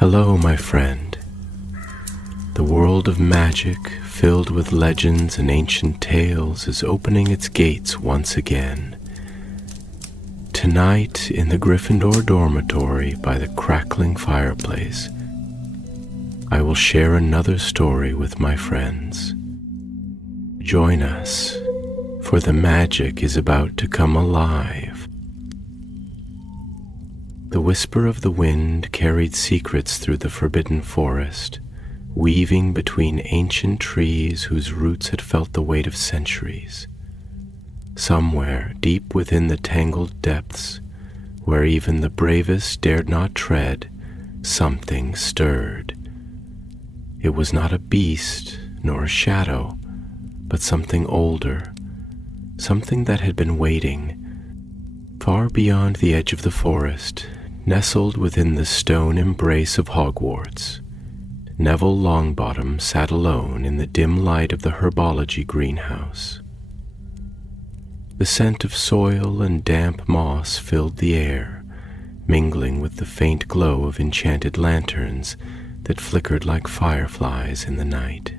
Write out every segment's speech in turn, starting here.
Hello, my friend. The world of magic, filled with legends and ancient tales, is opening its gates once again. Tonight, in the Gryffindor dormitory by the crackling fireplace, I will share another story with my friends. Join us, for the magic is about to come alive. The whisper of the wind carried secrets through the forbidden forest, weaving between ancient trees whose roots had felt the weight of centuries. Somewhere deep within the tangled depths, where even the bravest dared not tread, something stirred. It was not a beast nor a shadow, but something older, something that had been waiting. Far beyond the edge of the forest, nestled within the stone embrace of Hogwarts, Neville Longbottom sat alone in the dim light of the herbology greenhouse. The scent of soil and damp moss filled the air, mingling with the faint glow of enchanted lanterns that flickered like fireflies in the night.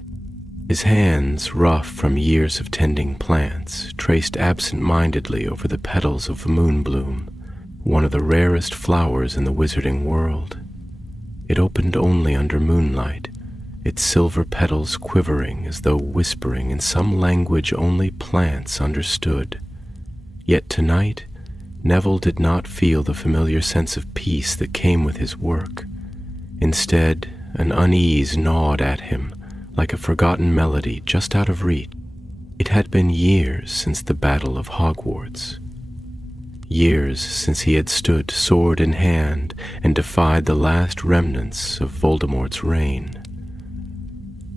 His hands, rough from years of tending plants, traced absent-mindedly over the petals of moonbloom, one of the rarest flowers in the wizarding world. It opened only under moonlight, its silver petals quivering as though whispering in some language only plants understood. Yet tonight, Neville did not feel the familiar sense of peace that came with his work. Instead, an unease gnawed at him, like a forgotten melody just out of reach. It had been years since the Battle of Hogwarts. Years since he had stood sword in hand and defied the last remnants of Voldemort's reign.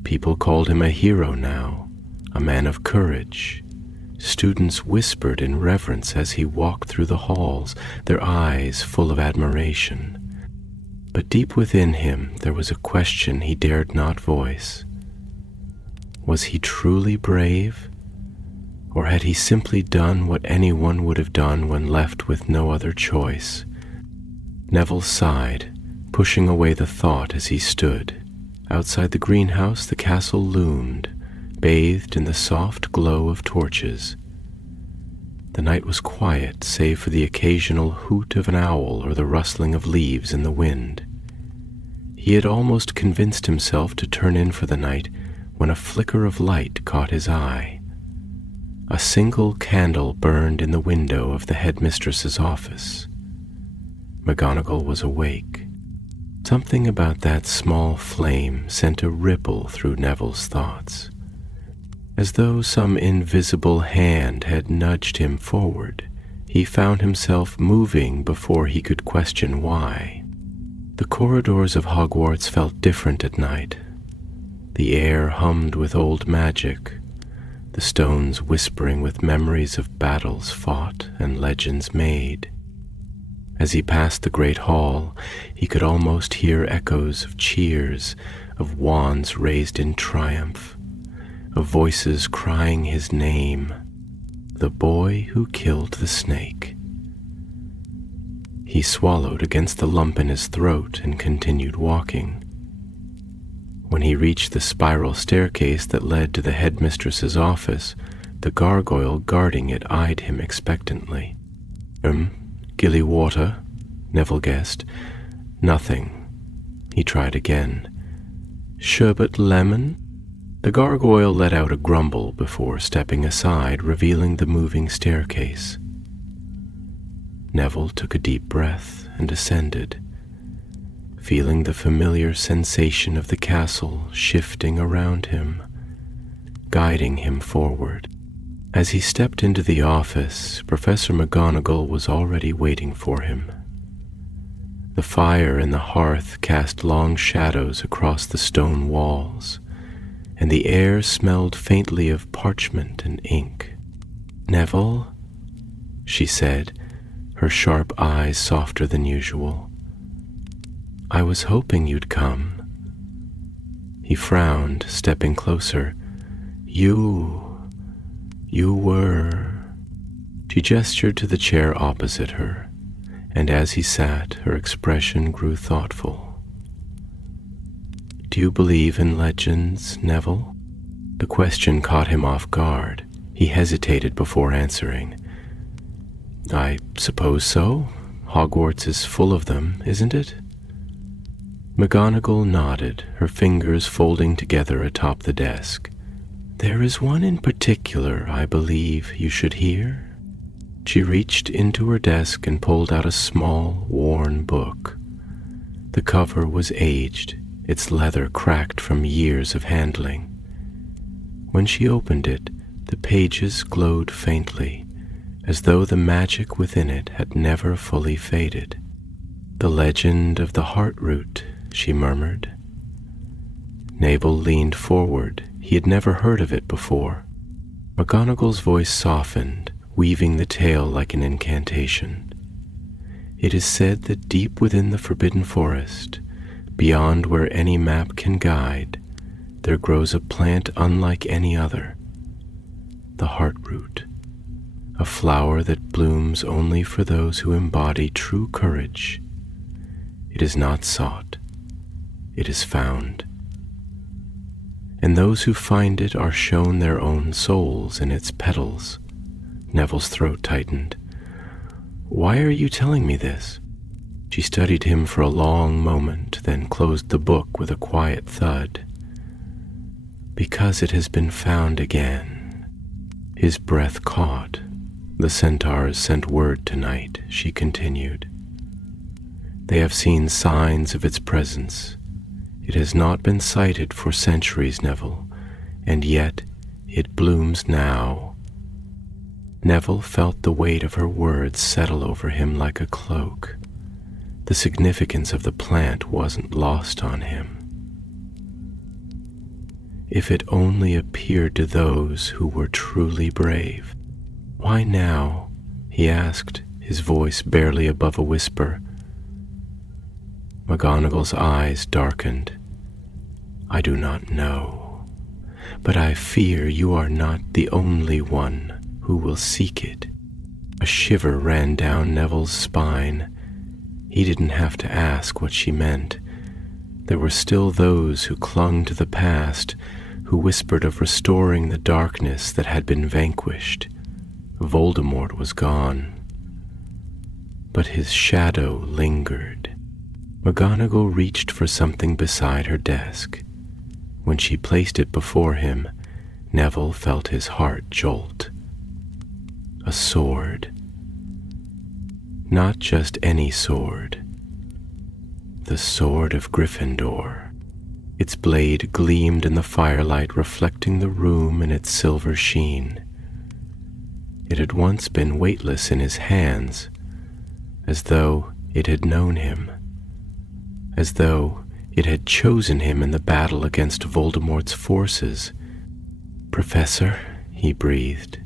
People called him a hero now, a man of courage. Students whispered in reverence as he walked through the halls, their eyes full of admiration. But deep within him there was a question he dared not voice. Was he truly brave? Or had he simply done what anyone would have done when left with no other choice? Neville sighed, pushing away the thought as he stood. Outside the greenhouse the castle loomed, bathed in the soft glow of torches. The night was quiet, save for the occasional hoot of an owl or the rustling of leaves in the wind. He had almost convinced himself to turn in for the night when a flicker of light caught his eye. A single candle burned in the window of the headmistress's office. McGonagall was awake. Something about that small flame sent a ripple through Neville's thoughts, as though some invisible hand had nudged him forward. He found himself moving before he could question why. The corridors of Hogwarts felt different at night. The air hummed with old magic, the stones whispering with memories of battles fought and legends made. As he passed the great hall, he could almost hear echoes of cheers, of wands raised in triumph, of voices crying his name, the boy who killed the snake. He swallowed against the lump in his throat and continued walking. When he reached the spiral staircase that led to the headmistress's office, the gargoyle guarding it eyed him expectantly. Gilly water, Neville guessed. Nothing. He tried again. Sherbet lemon? The gargoyle let out a grumble before stepping aside, revealing the moving staircase. Neville took a deep breath and ascended, feeling the familiar sensation of the castle shifting around him, guiding him forward. As he stepped into the office, Professor McGonagall was already waiting for him. The fire in the hearth cast long shadows across the stone walls, and the air smelled faintly of parchment and ink. "Neville," she said, her sharp eyes softer than usual. "I was hoping you'd come." He frowned, stepping closer. You were... She gestured to the chair opposite her, and as he sat, her expression grew thoughtful. Do you believe in legends, Neville? The question caught him off guard. He hesitated before answering. I suppose so. Hogwarts is full of them, isn't it? McGonagall nodded, her fingers folding together atop the desk. There is one in particular I believe you should hear. She reached into her desk and pulled out a small, worn book. The cover was aged, its leather cracked from years of handling. When she opened it, the pages glowed faintly, as though the magic within it had never fully faded. The legend of the Heartroot, she murmured. Neville leaned forward. He had never heard of it before. McGonagall's voice softened, weaving the tale like an incantation. It is said that deep within the Forbidden Forest, beyond where any map can guide, there grows a plant unlike any other, the Heartroot, a flower that blooms only for those who embody true courage. It is not sought, it is found. And those who find it are shown their own souls in its petals. Neville's throat tightened. Why are you telling me this? She studied him for a long moment, then closed the book with a quiet thud. Because it has been found again. His breath caught. The centaurs sent word tonight, she continued. They have seen signs of its presence. It has not been sighted for centuries, Neville, and yet it blooms now. Neville felt the weight of her words settle over him like a cloak. The significance of the plant wasn't lost on him. If it only appeared to those who were truly brave. Why now? He asked, his voice barely above a whisper. McGonagall's eyes darkened. I do not know, but I fear you are not the only one who will seek it. A shiver ran down Neville's spine. He didn't have to ask what she meant. There were still those who clung to the past, who whispered of restoring the darkness that had been vanquished. Voldemort was gone, but his shadow lingered. McGonagall reached for something beside her desk. When she placed it before him, Neville felt his heart jolt. A sword. Not just any sword. The sword of Gryffindor. Its blade gleamed in the firelight, reflecting the room in its silver sheen. It had once been weightless in his hands, as though it had known him. As though it had chosen him in the battle against Voldemort's forces. Professor, he breathed.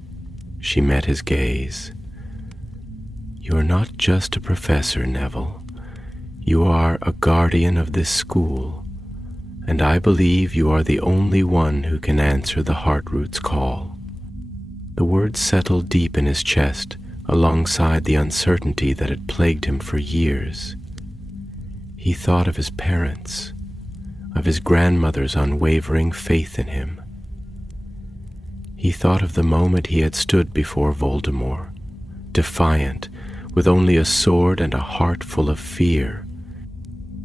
She met his gaze. You are not just a professor, Neville. You are a guardian of this school, and I believe you are the only one who can answer the Heartroot's call. The words settled deep in his chest, alongside the uncertainty that had plagued him for years. He thought of his parents, of his grandmother's unwavering faith in him. He thought of the moment he had stood before Voldemort, defiant, with only a sword and a heart full of fear.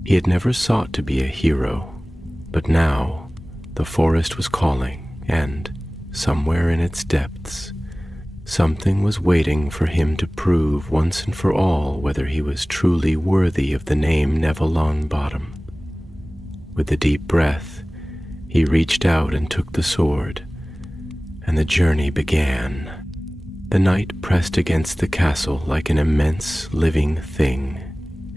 He had never sought to be a hero, but now the forest was calling, and, somewhere in its depths, something was waiting for him to prove once and for all whether he was truly worthy of the name Neville Longbottom. With a deep breath, he reached out and took the sword, and the journey began. The night pressed against the castle like an immense living thing,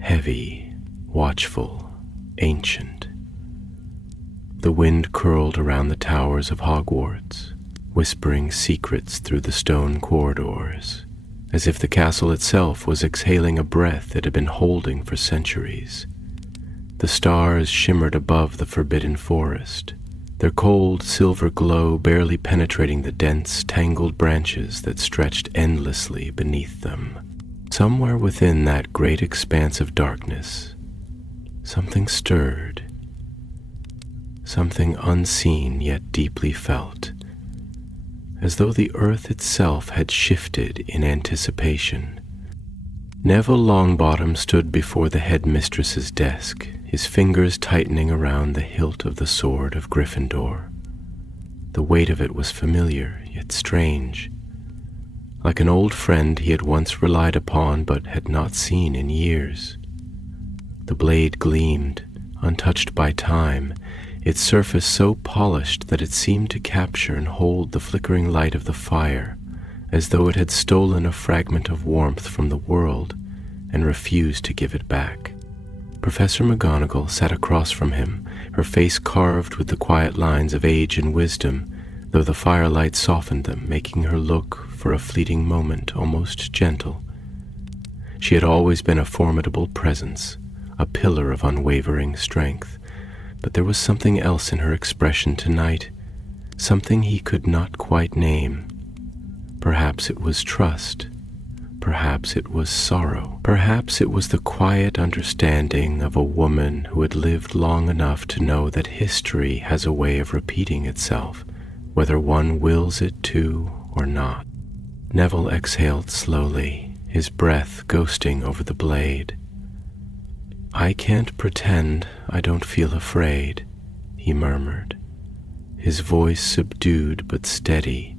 heavy, watchful, ancient. The wind curled around the towers of Hogwarts, whispering secrets through the stone corridors, as if the castle itself was exhaling a breath it had been holding for centuries. The stars shimmered above the forbidden forest, their cold silver glow barely penetrating the dense, tangled branches that stretched endlessly beneath them. Somewhere within that great expanse of darkness, something stirred. something unseen yet deeply felt, as though the earth itself had shifted in anticipation. Neville Longbottom stood before the headmistress's desk, his fingers tightening around the hilt of the sword of Gryffindor. The weight of it was familiar, yet strange. Like an old friend he had once relied upon but had not seen in years. The blade gleamed, untouched by time, its surface so polished that it seemed to capture and hold the flickering light of the fire, as though it had stolen a fragment of warmth from the world and refused to give it back. Professor McGonagall sat across from him, her face carved with the quiet lines of age and wisdom, though the firelight softened them, making her look, for a fleeting moment, almost gentle. She had always been a formidable presence, a pillar of unwavering strength, but there was something else in her expression tonight, something he could not quite name. Perhaps it was trust. Perhaps it was sorrow. Perhaps it was the quiet understanding of a woman who had lived long enough to know that history has a way of repeating itself, whether one wills it to or not. Neville exhaled slowly, his breath ghosting over the blade. "I can't pretend I don't feel afraid," he murmured, his voice subdued but steady,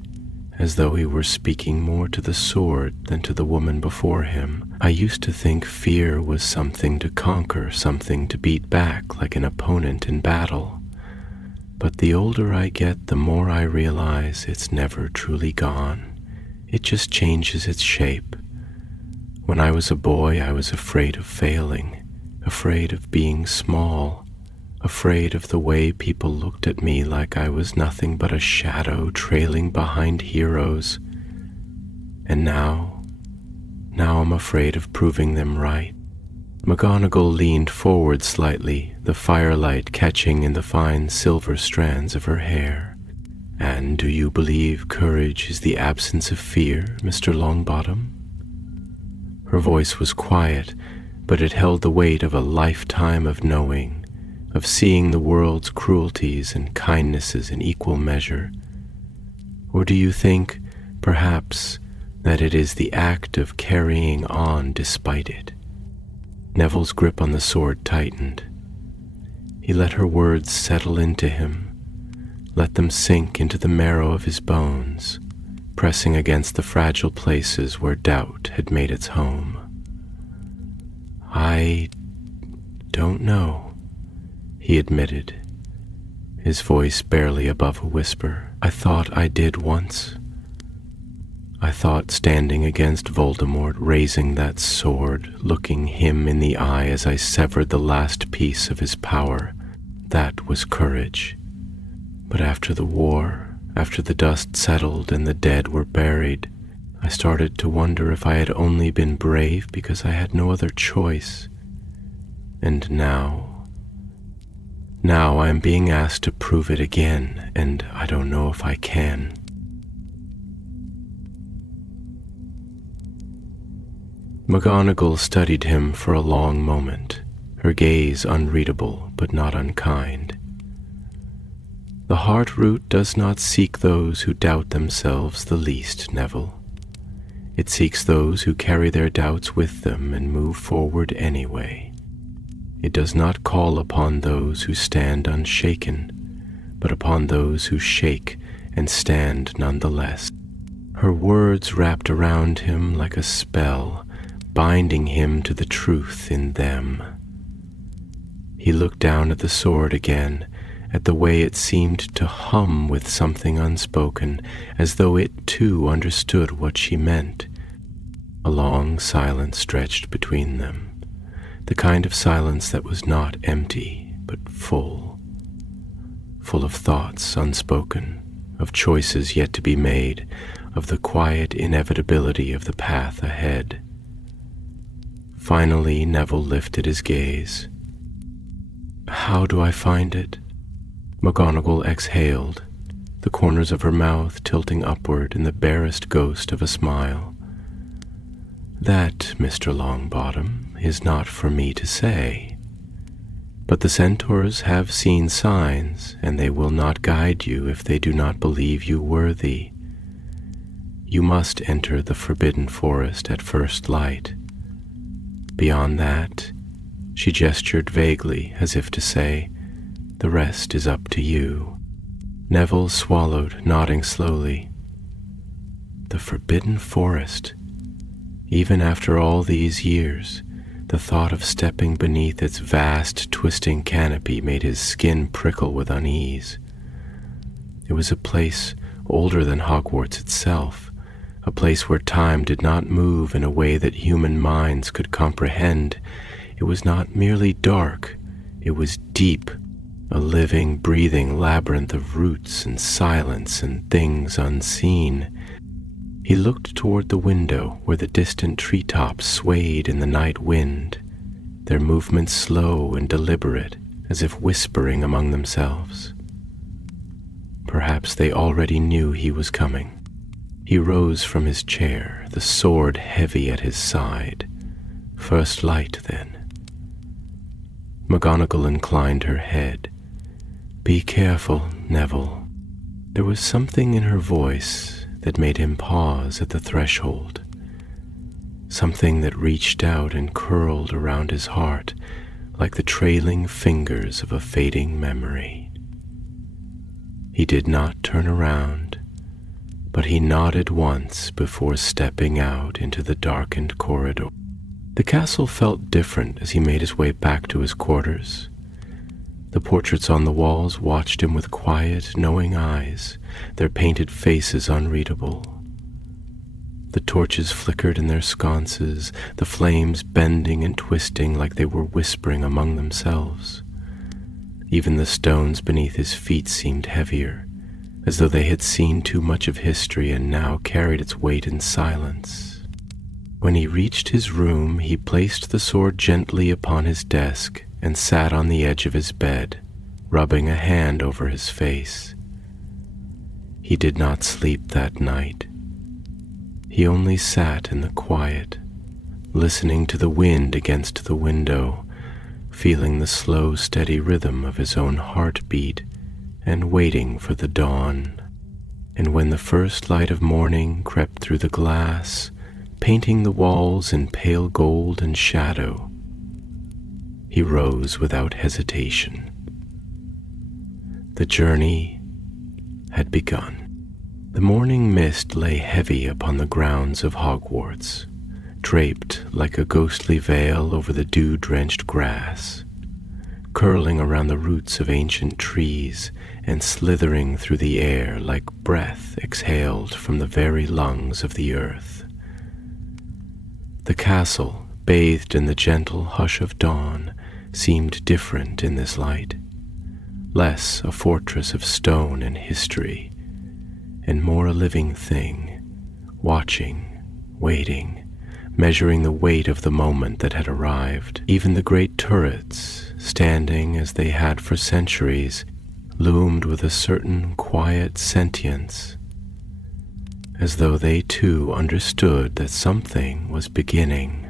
as though he were speaking more to the sword than to the woman before him. "I used to think fear was something to conquer, something to beat back like an opponent in battle. But the older I get, the more I realize it's never truly gone. It just changes its shape. When I was a boy, I was afraid of failing, afraid of being small, afraid of the way people looked at me like I was nothing but a shadow trailing behind heroes. And now I'm afraid of proving them right." McGonagall leaned forward slightly, the firelight catching in the fine silver strands of her hair. "And do you believe courage is the absence of fear, Mr. Longbottom?" Her voice was quiet, but it held the weight of a lifetime of knowing, of seeing the world's cruelties and kindnesses in equal measure. "Or do you think, perhaps, that it is the act of carrying on despite it?" Neville's grip on the sword tightened. He let her words settle into him, let them sink into the marrow of his bones, pressing against the fragile places where doubt had made its home. "I don't know," he admitted, his voice barely above a whisper. "I thought I did once. I thought standing against Voldemort, raising that sword, looking him in the eye as I severed the last piece of his power, that was courage. But after the war, after the dust settled and the dead were buried, I started to wonder if I had only been brave because I had no other choice. And now I am being asked to prove it again, and I don't know if I can." McGonagall studied him for a long moment, her gaze unreadable but not unkind. "The heart root does not seek those who doubt themselves the least, Neville. It seeks those who carry their doubts with them and move forward anyway. It does not call upon those who stand unshaken, but upon those who shake and stand nonetheless." Her words wrapped around him like a spell, binding him to the truth in them. He looked down at the sword again, at the way it seemed to hum with something unspoken, as though it too understood what she meant. A long silence stretched between them, the kind of silence that was not empty, but full of thoughts unspoken, of choices yet to be made, of the quiet inevitability of the path ahead. Finally, Neville lifted his gaze. "How do I find it?" McGonagall exhaled, the corners of her mouth tilting upward in the barest ghost of a smile. "That, Mr. Longbottom, is not for me to say. But the centaurs have seen signs, and they will not guide you if they do not believe you worthy. You must enter the forbidden forest at first light. Beyond that, she gestured vaguely as if to say, the rest is up to you. Neville swallowed, nodding slowly. The forbidden forest. Even after all these years, the thought of stepping beneath its vast, twisting canopy made his skin prickle with unease. It was a place older than Hogwarts itself, a place where time did not move in a way that human minds could comprehend. It was not merely dark, it was deep, a living, breathing labyrinth of roots and silence and things unseen. He looked toward the window where the distant treetops swayed in the night wind, their movements slow and deliberate, as if whispering among themselves. Perhaps they already knew he was coming. He rose from his chair, the sword heavy at his side. First light, then. McGonagall inclined her head. Be careful, Neville. There was something in her voice that made him pause at the threshold, something that reached out and curled around his heart like the trailing fingers of a fading memory. He did not turn around, but he nodded once before stepping out into the darkened corridor. The castle felt different as he made his way back to his quarters. The portraits on the walls watched him with quiet, knowing eyes, their painted faces unreadable. The torches flickered in their sconces, the flames bending and twisting like they were whispering among themselves. Even the stones beneath his feet seemed heavier, as though they had seen too much of history and now carried its weight in silence. When he reached his room, he placed the sword gently upon his desk and sat on the edge of his bed, rubbing a hand over his face. He did not sleep that night. He only sat in the quiet, listening to the wind against the window, feeling the slow, steady rhythm of his own heartbeat, and waiting for the dawn. And when the first light of morning crept through the glass, painting the walls in pale gold and shadow, he rose without hesitation. The journey had begun. The morning mist lay heavy upon the grounds of Hogwarts, draped like a ghostly veil over the dew-drenched grass, curling around the roots of ancient trees and slithering through the air like breath exhaled from the very lungs of the earth. The castle, bathed in the gentle hush of dawn, seemed different in this light, less a fortress of stone and history, and more a living thing, watching, waiting, measuring the weight of the moment that had arrived. Even the great turrets, standing as they had for centuries, loomed with a certain quiet sentience, as though they too understood that something was beginning.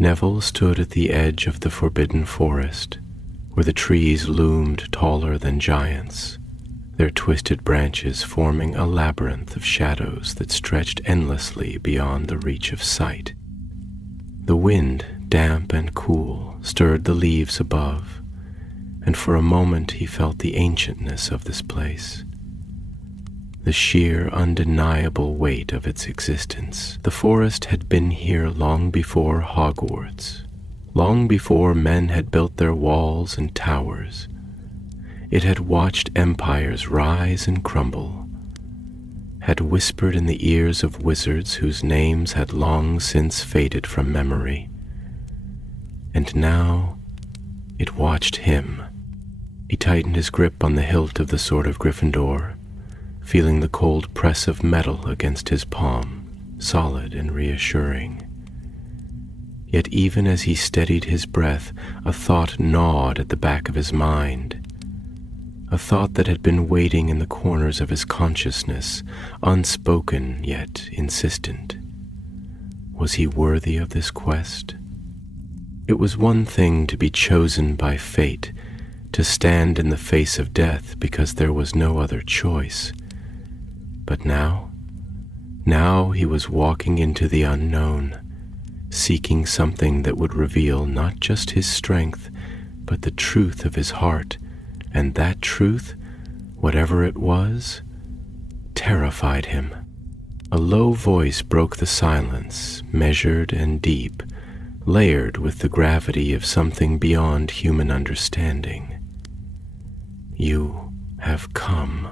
Neville stood at the edge of the forbidden forest, where the trees loomed taller than giants, their twisted branches forming a labyrinth of shadows that stretched endlessly beyond the reach of sight. The wind, damp and cool, stirred the leaves above, and for a moment he felt the ancientness of this place, the sheer, undeniable weight of its existence. The forest had been here long before Hogwarts, long before men had built their walls and towers. It had watched empires rise and crumble, had whispered in the ears of wizards whose names had long since faded from memory. And now it watched him. He tightened his grip on the hilt of the sword of Gryffindor, feeling the cold press of metal against his palm, solid and reassuring. Yet even as he steadied his breath, a thought gnawed at the back of his mind, a thought that had been waiting in the corners of his consciousness, unspoken yet insistent. Was he worthy of this quest? It was one thing to be chosen by fate, to stand in the face of death because there was no other choice. But now he was walking into the unknown, seeking something that would reveal not just his strength, but the truth of his heart, and that truth, whatever it was, terrified him. A low voice broke the silence, measured and deep, layered with the gravity of something beyond human understanding. "You have come."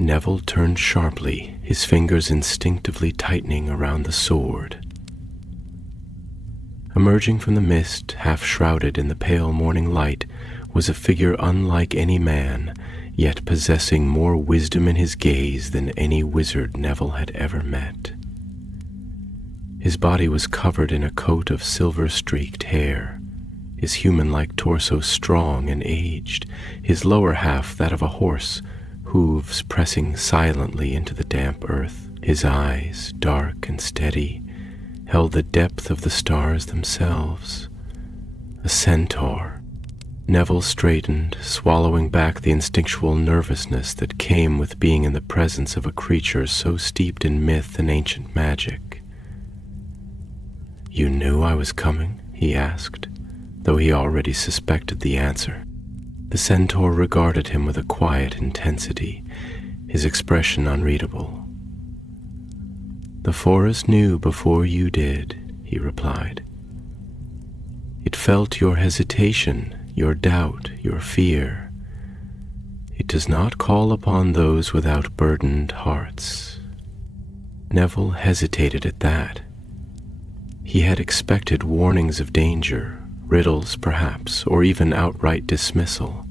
Neville turned sharply, his fingers instinctively tightening around the sword. Emerging from the mist, half shrouded in the pale morning light, was a figure unlike any man, yet possessing more wisdom in his gaze than any wizard Neville had ever met. His body was covered in a coat of silver-streaked hair, his human-like torso strong and aged, his lower half that of a horse, hooves pressing silently into the damp earth. His eyes, dark and steady, held the depth of the stars themselves. A centaur. Neville straightened, swallowing back the instinctual nervousness that came with being in the presence of a creature so steeped in myth and ancient magic. "You knew I was coming?" he asked, though he already suspected the answer. The centaur regarded him with a quiet intensity, his expression unreadable. "The forest knew before you did," he replied. "It felt your hesitation, your doubt, your fear. It does not call upon those without burdened hearts." Neville hesitated at that. He had expected warnings of danger, riddles perhaps, or even outright dismissal.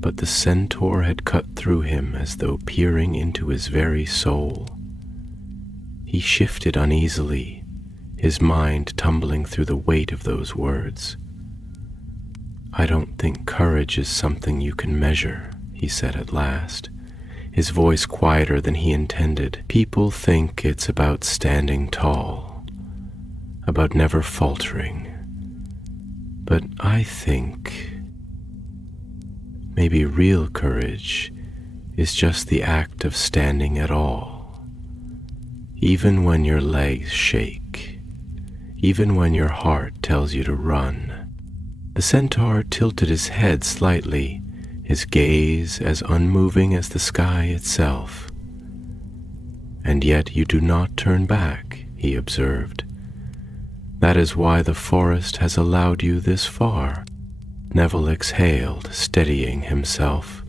But the centaur had cut through him as though peering into his very soul. He shifted uneasily, his mind tumbling through the weight of those words. "I don't think courage is something you can measure," he said at last, his voice quieter than he intended. "People think it's about standing tall, about never faltering. But I think maybe real courage is just the act of standing at all. Even when your legs shake, even when your heart tells you to run." The centaur tilted his head slightly, his gaze as unmoving as the sky itself. "And yet you do not turn back," he observed. "That is why the forest has allowed you this far." Neville exhaled, steadying himself.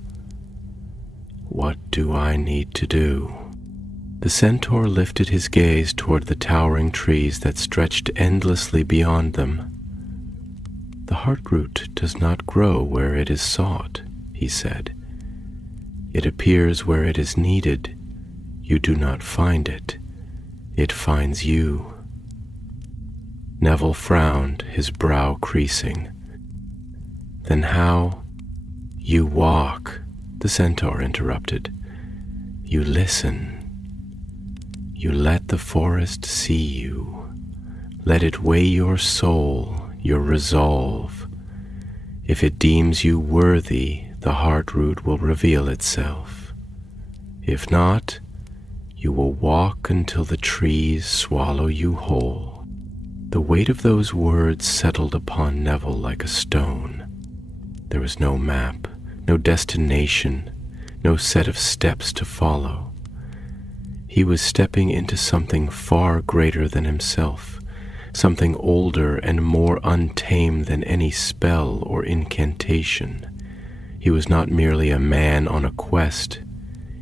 "What do I need to do?" The centaur lifted his gaze toward the towering trees that stretched endlessly beyond them. "The heartroot does not grow where it is sought," he said. "It appears where it is needed. You do not find it. It finds you." Neville frowned, his brow creasing. "Then how—" "You walk," the centaur interrupted. "You listen. You let the forest see you. Let it weigh your soul, your resolve. If it deems you worthy, the heartroot will reveal itself. If not, you will walk until the trees swallow you whole." The weight of those words settled upon Neville like a stone. There was no map, no destination, no set of steps to follow. He was stepping into something far greater than himself, something older and more untamed than any spell or incantation. He was not merely a man on a quest.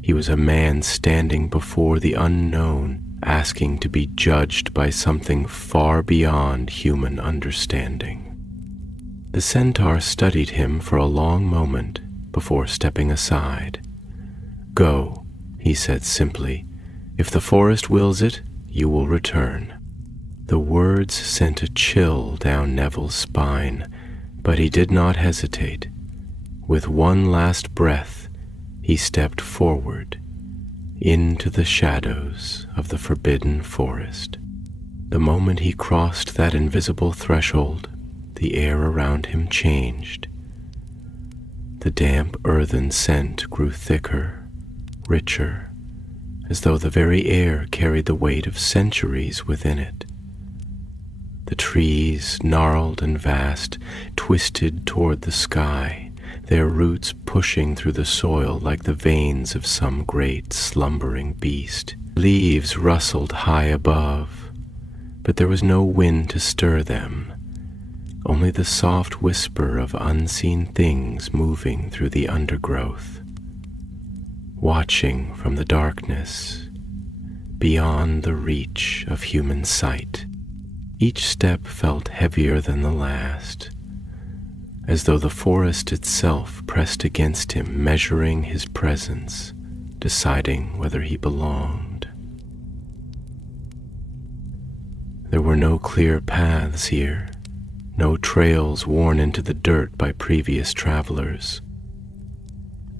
He was a man standing before the unknown, asking to be judged by something far beyond human understanding. The centaur studied him for a long moment before stepping aside. "Go," he said simply. "If the forest wills it, you will return." The words sent a chill down Neville's spine, but he did not hesitate. With one last breath, he stepped forward into the shadows of the forbidden forest. The moment he crossed that invisible threshold, the air around him changed. The damp earthen scent grew thicker, richer, as though the very air carried the weight of centuries within it. The trees, gnarled and vast, twisted toward the sky, their roots pushing through the soil like the veins of some great slumbering beast. Leaves rustled high above, but there was no wind to stir them, only the soft whisper of unseen things moving through the undergrowth, watching from the darkness, beyond the reach of human sight. Each step felt heavier than the last, as though the forest itself pressed against him, measuring his presence, deciding whether he belonged. There were no clear paths here, no trails worn into the dirt by previous travelers.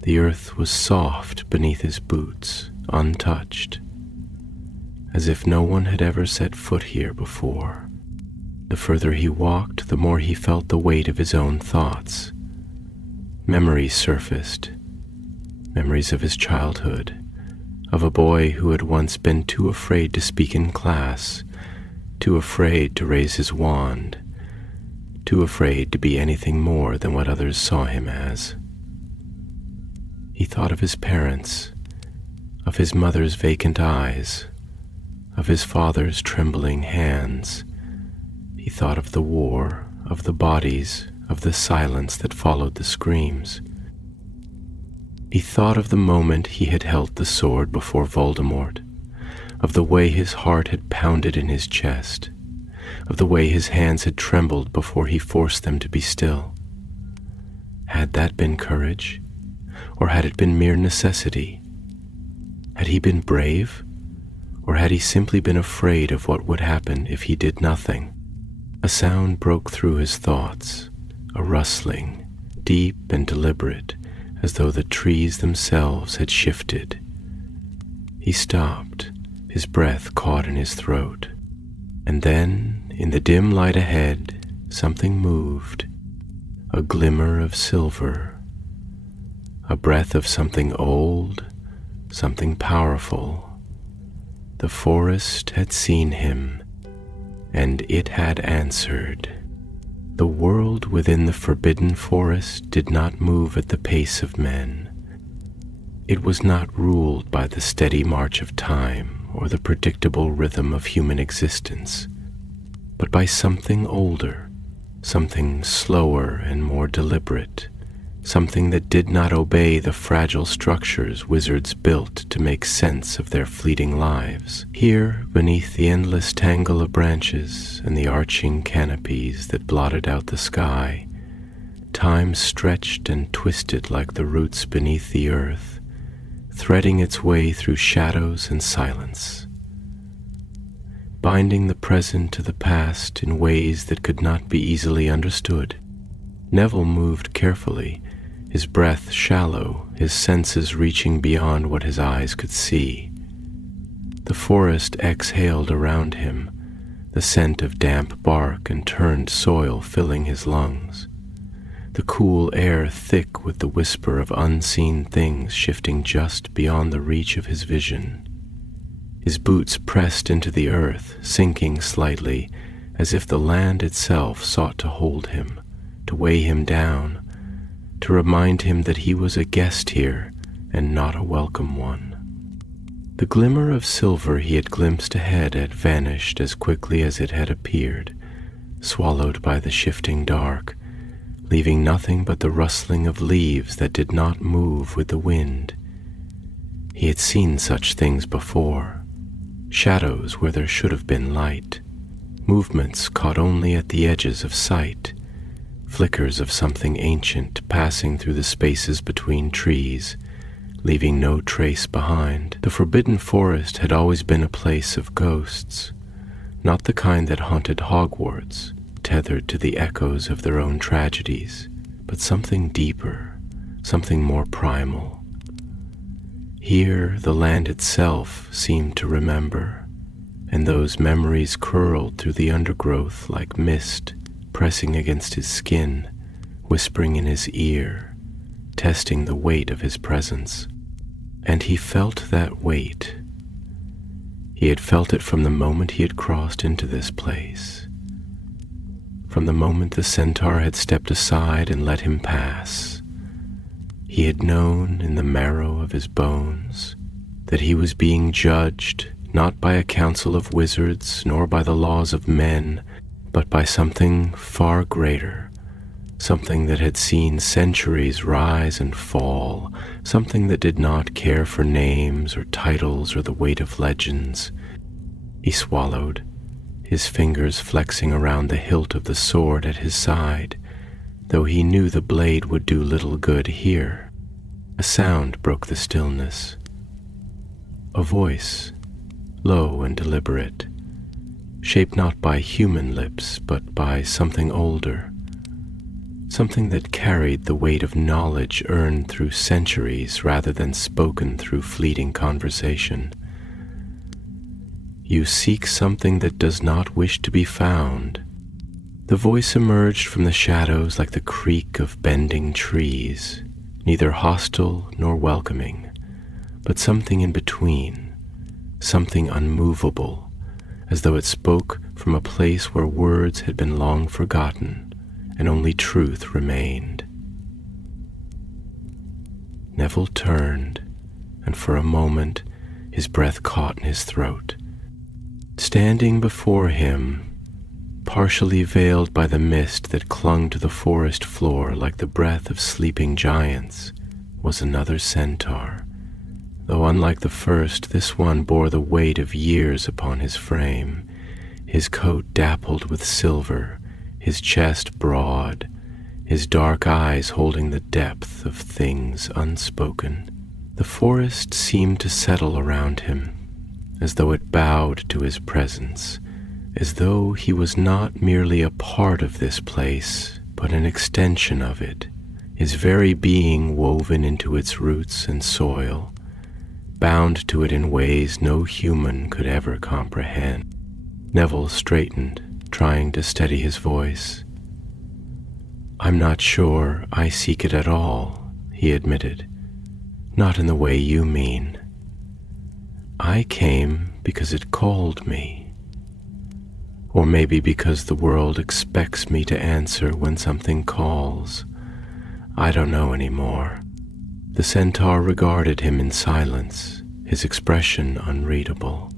The earth was soft beneath his boots, untouched, as if no one had ever set foot here before. The further he walked, the more he felt the weight of his own thoughts. Memories surfaced, memories of his childhood, of a boy who had once been too afraid to speak in class, too afraid to raise his wand, too afraid to be anything more than what others saw him as. He thought of his parents, of his mother's vacant eyes, of his father's trembling hands. He thought of the war, of the bodies, of the silence that followed the screams. He thought of the moment he had held the sword before Voldemort, of the way his heart had pounded in his chest, of the way his hands had trembled before he forced them to be still. Had that been courage, or had it been mere necessity? Had he been brave, or had he simply been afraid of what would happen if he did nothing? A sound broke through his thoughts, a rustling, deep and deliberate, as though the trees themselves had shifted. He stopped, his breath caught in his throat, and then, in the dim light ahead, something moved, a glimmer of silver, a breath of something old, something powerful. The forest had seen him, and it had answered. The world within the forbidden forest did not move at the pace of men. It was not ruled by the steady march of time or the predictable rhythm of human existence, but by something older, something slower and more deliberate, something that did not obey the fragile structures wizards built to make sense of their fleeting lives. Here, beneath the endless tangle of branches and the arching canopies that blotted out the sky, time stretched and twisted like the roots beneath the earth, threading its way through shadows and silence, binding the present to the past in ways that could not be easily understood. Neville moved carefully, his breath shallow, his senses reaching beyond what his eyes could see. The forest exhaled around him, the scent of damp bark and turned soil filling his lungs, the cool air thick with the whisper of unseen things shifting just beyond the reach of his vision. His boots pressed into the earth, sinking slightly, as if the land itself sought to hold him, to weigh him down, to remind him that he was a guest here and not a welcome one. The glimmer of silver he had glimpsed ahead had vanished as quickly as it had appeared, swallowed by the shifting dark, leaving nothing but the rustling of leaves that did not move with the wind. He had seen such things before, shadows where there should have been light, movements caught only at the edges of sight, flickers of something ancient passing through the spaces between trees, leaving no trace behind. The forbidden forest had always been a place of ghosts, not the kind that haunted Hogwarts, tethered to the echoes of their own tragedies, but something deeper, something more primal. Here the land itself seemed to remember, and those memories curled through the undergrowth like mist, pressing against his skin, whispering in his ear, testing the weight of his presence. And he felt that weight. He had felt it from the moment he had crossed into this place, from the moment the centaur had stepped aside and let him pass. He had known in the marrow of his bones that he was being judged not by a council of wizards nor by the laws of men, but by something far greater, something that had seen centuries rise and fall, something that did not care for names or titles or the weight of legends. He swallowed, his fingers flexing around the hilt of the sword at his side, though he knew the blade would do little good here. A sound broke the stillness. A voice, low and deliberate, shaped not by human lips, but by something older, something that carried the weight of knowledge earned through centuries rather than spoken through fleeting conversation. You seek something that does not wish to be found. The voice emerged from the shadows like the creak of bending trees, neither hostile nor welcoming, but something in between, something unmovable, as though it spoke from a place where words had been long forgotten and only truth remained. Neville turned, and for a moment his breath caught in his throat. Standing before him, partially veiled by the mist that clung to the forest floor like the breath of sleeping giants, was another centaur, though unlike the first, this one bore the weight of years upon his frame, his coat dappled with silver, his chest broad, his dark eyes holding the depth of things unspoken. The forest seemed to settle around him, as though it bowed to his presence, as though he was not merely a part of this place, but an extension of it, his very being woven into its roots and soil, bound to it in ways no human could ever comprehend. Neville straightened, trying to steady his voice. "I'm not sure I seek it at all," he admitted. "Not in the way you mean. I came because it called me. Or maybe because the world expects me to answer when something calls. I don't know anymore." The centaur regarded him in silence, his expression unreadable,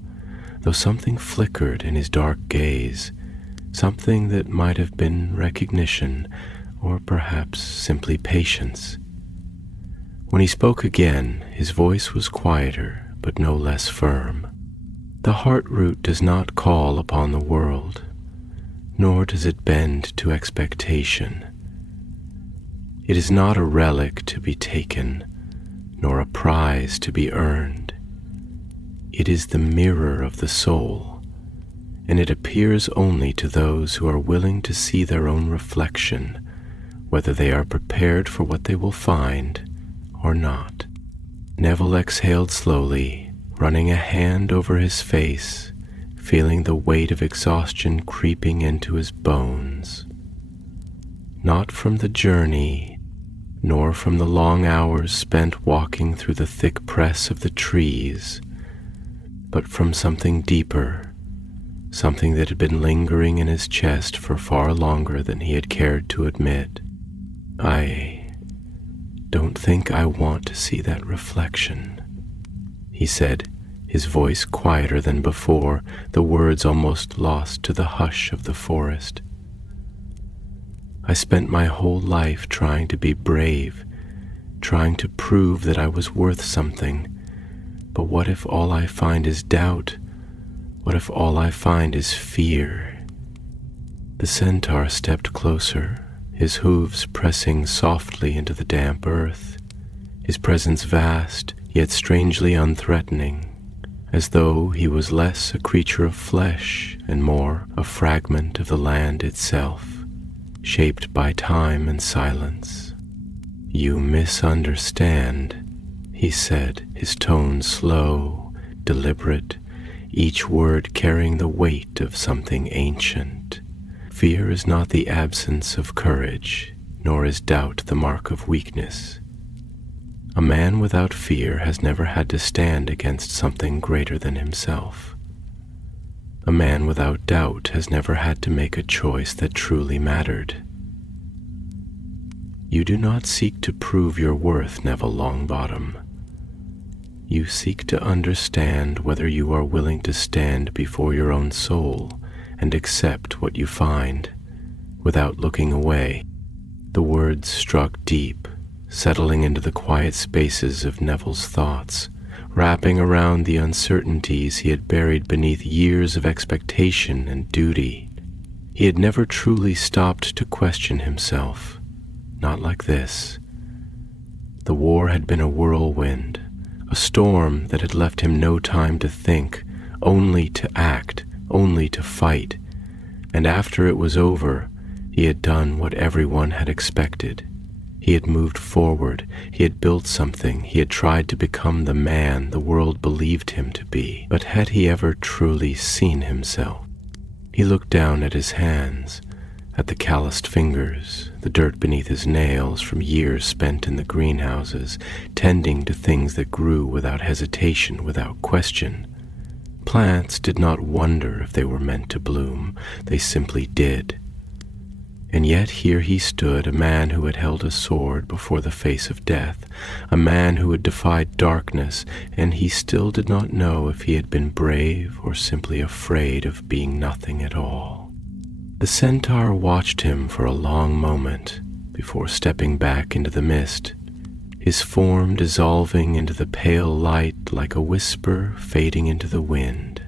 though something flickered in his dark gaze, something that might have been recognition, or perhaps simply patience. When he spoke again, his voice was quieter, but no less firm. "The heart root does not call upon the world, nor does it bend to expectation. It is not a relic to be taken, nor a prize to be earned. It is the mirror of the soul, and it appears only to those who are willing to see their own reflection, whether they are prepared for what they will find or not." Neville exhaled slowly, running a hand over his face, feeling the weight of exhaustion creeping into his bones. Not from the journey, nor from the long hours spent walking through the thick press of the trees, but from something deeper, something that had been lingering in his chest for far longer than he had cared to admit. "I don't think I want to see that reflection," he said, his voice quieter than before, the words almost lost to the hush of the forest. "I spent my whole life trying to be brave, trying to prove that I was worth something, but what if all I find is doubt? What if all I find is fear?" The centaur stepped closer, his hooves pressing softly into the damp earth, his presence vast, yet strangely unthreatening, as though he was less a creature of flesh and more a fragment of the land itself, shaped by time and silence. "You misunderstand," he said, his tone slow, deliberate, each word carrying the weight of something ancient. Fear is not the absence of courage, nor is doubt the mark of weakness. A man without fear has never had to stand against something greater than himself. A man without doubt has never had to make a choice that truly mattered. You do not seek to prove your worth, Neville Longbottom. You seek to understand whether you are willing to stand before your own soul and accept what you find, without looking away. The words struck deep, settling into the quiet spaces of Neville's thoughts, wrapping around the uncertainties he had buried beneath years of expectation and duty. He had never truly stopped to question himself, not like this. The war had been a whirlwind, a storm that had left him no time to think, only to act, only to fight. And after it was over, he had done what everyone had expected. He had moved forward, he had built something, he had tried to become the man the world believed him to be. But had he ever truly seen himself? He looked down at his hands, at the calloused fingers, the dirt beneath his nails from years spent in the greenhouses, tending to things that grew without hesitation, without question. Plants did not wonder if they were meant to bloom, they simply did. And yet here he stood, a man who had held a sword before the face of death, a man who had defied darkness, and he still did not know if he had been brave or simply afraid of being nothing at all. The centaur watched him for a long moment before stepping back into the mist, his form dissolving into the pale light like a whisper fading into the wind.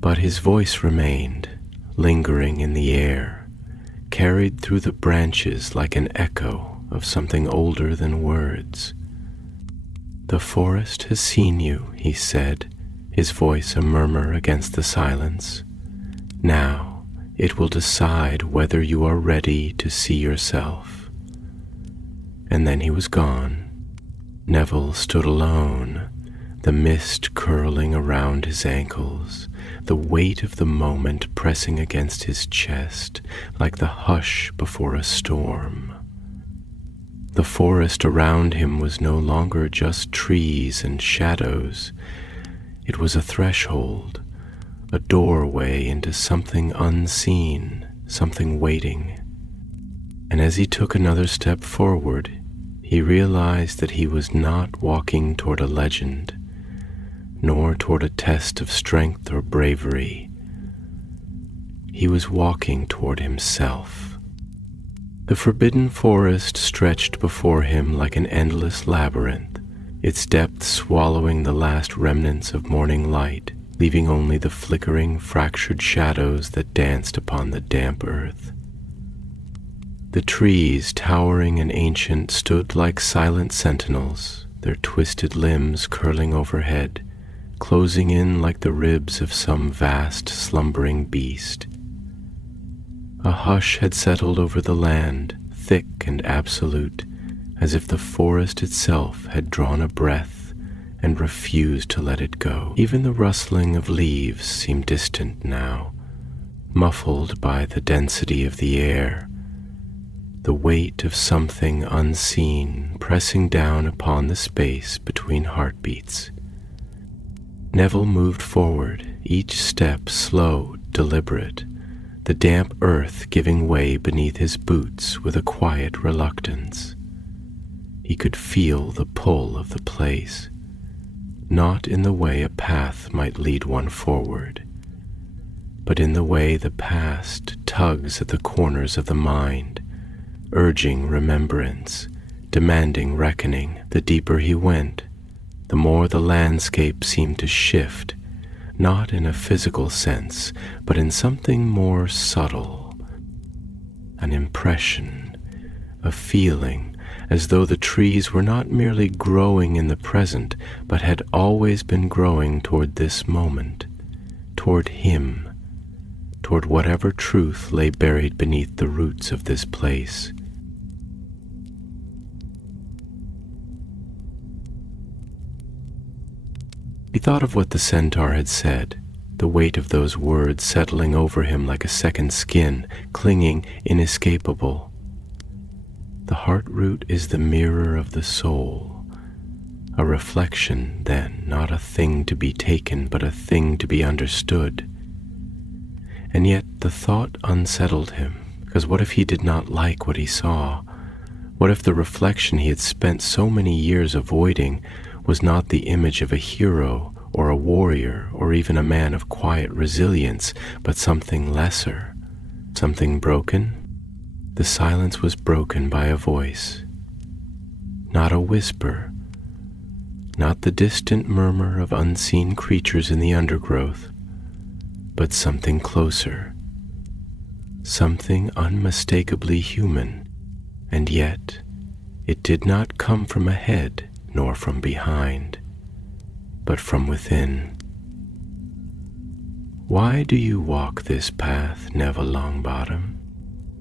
But his voice remained, lingering in the air, carried through the branches like an echo of something older than words. "The forest has seen you," he said, his voice a murmur against the silence. "Now it will decide whether you are ready to see yourself." And then he was gone. Neville stood alone, the mist curling around his ankles, the weight of the moment pressing against his chest like the hush before a storm. The forest around him was no longer just trees and shadows. It was a threshold, a doorway into something unseen, something waiting. And as he took another step forward, he realized that he was not walking toward a legend, nor toward a test of strength or bravery. He was walking toward himself. The forbidden forest stretched before him like an endless labyrinth, its depths swallowing the last remnants of morning light, leaving only the flickering, fractured shadows that danced upon the damp earth. The trees, towering and ancient, stood like silent sentinels, their twisted limbs curling overhead, closing in like the ribs of some vast, slumbering beast. A hush had settled over the land, thick and absolute, as if the forest itself had drawn a breath and refused to let it go. Even the rustling of leaves seemed distant now, muffled by the density of the air, the weight of something unseen pressing down upon the space between heartbeats. Neville moved forward, each step slow, deliberate, the damp earth giving way beneath his boots with a quiet reluctance. He could feel the pull of the place, not in the way a path might lead one forward, but in the way the past tugs at the corners of the mind, urging remembrance, demanding reckoning. The deeper he went, the more the landscape seemed to shift, not in a physical sense, but in something more subtle, an impression, a feeling, as though the trees were not merely growing in the present, but had always been growing toward this moment, toward him, toward whatever truth lay buried beneath the roots of this place. He thought of what the centaur had said, the weight of those words settling over him like a second skin, clinging inescapable. The heart root is the mirror of the soul. A reflection, then, not a thing to be taken, but a thing to be understood. And yet the thought unsettled him, because what if he did not like what he saw? What if the reflection he had spent so many years avoiding was not the image of a hero or a warrior or even a man of quiet resilience, but something lesser, something broken? The silence was broken by a voice. Not a whisper, not the distant murmur of unseen creatures in the undergrowth, but something closer, something unmistakably human, and yet it did not come from ahead nor from behind, but from within. Why do you walk this path, Neville Longbottom?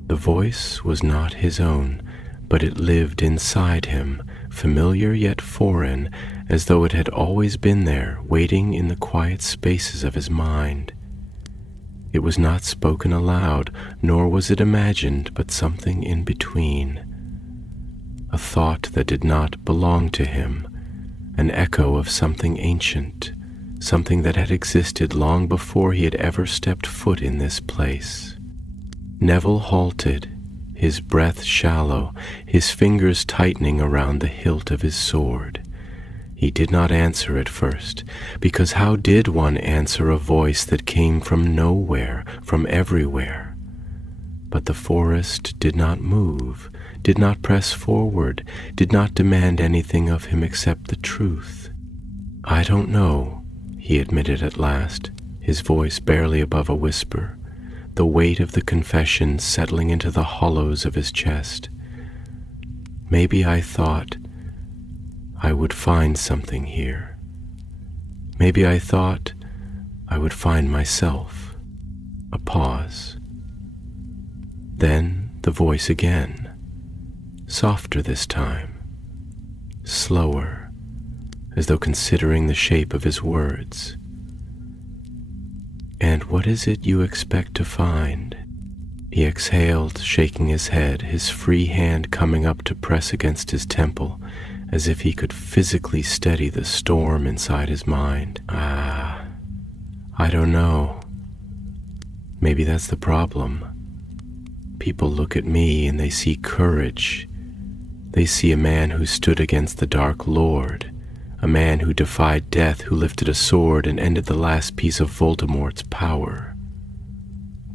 The voice was not his own, but it lived inside him, familiar yet foreign, as though it had always been there, waiting in the quiet spaces of his mind. It was not spoken aloud, nor was it imagined, but something in between. A thought that did not belong to him, an echo of something ancient, something that had existed long before he had ever stepped foot in this place. Neville halted, his breath shallow, his fingers tightening around the hilt of his sword. He did not answer at first, because how did one answer a voice that came from nowhere, from everywhere? But the forest did not move, did not press forward, did not demand anything of him except the truth. "I don't know," he admitted at last, his voice barely above a whisper, the weight of the confession settling into the hollows of his chest. "Maybe I thought I would find something here. Maybe I thought I would find myself." A pause. Then the voice again, softer this time, slower, as though considering the shape of his words. "And what is it you expect to find?" He exhaled, shaking his head, his free hand coming up to press against his temple, as if he could physically steady the storm inside his mind. I don't know. Maybe that's the problem. People look at me and they see courage. They see a man who stood against the Dark Lord, a man who defied death, who lifted a sword and ended the last piece of Voldemort's power.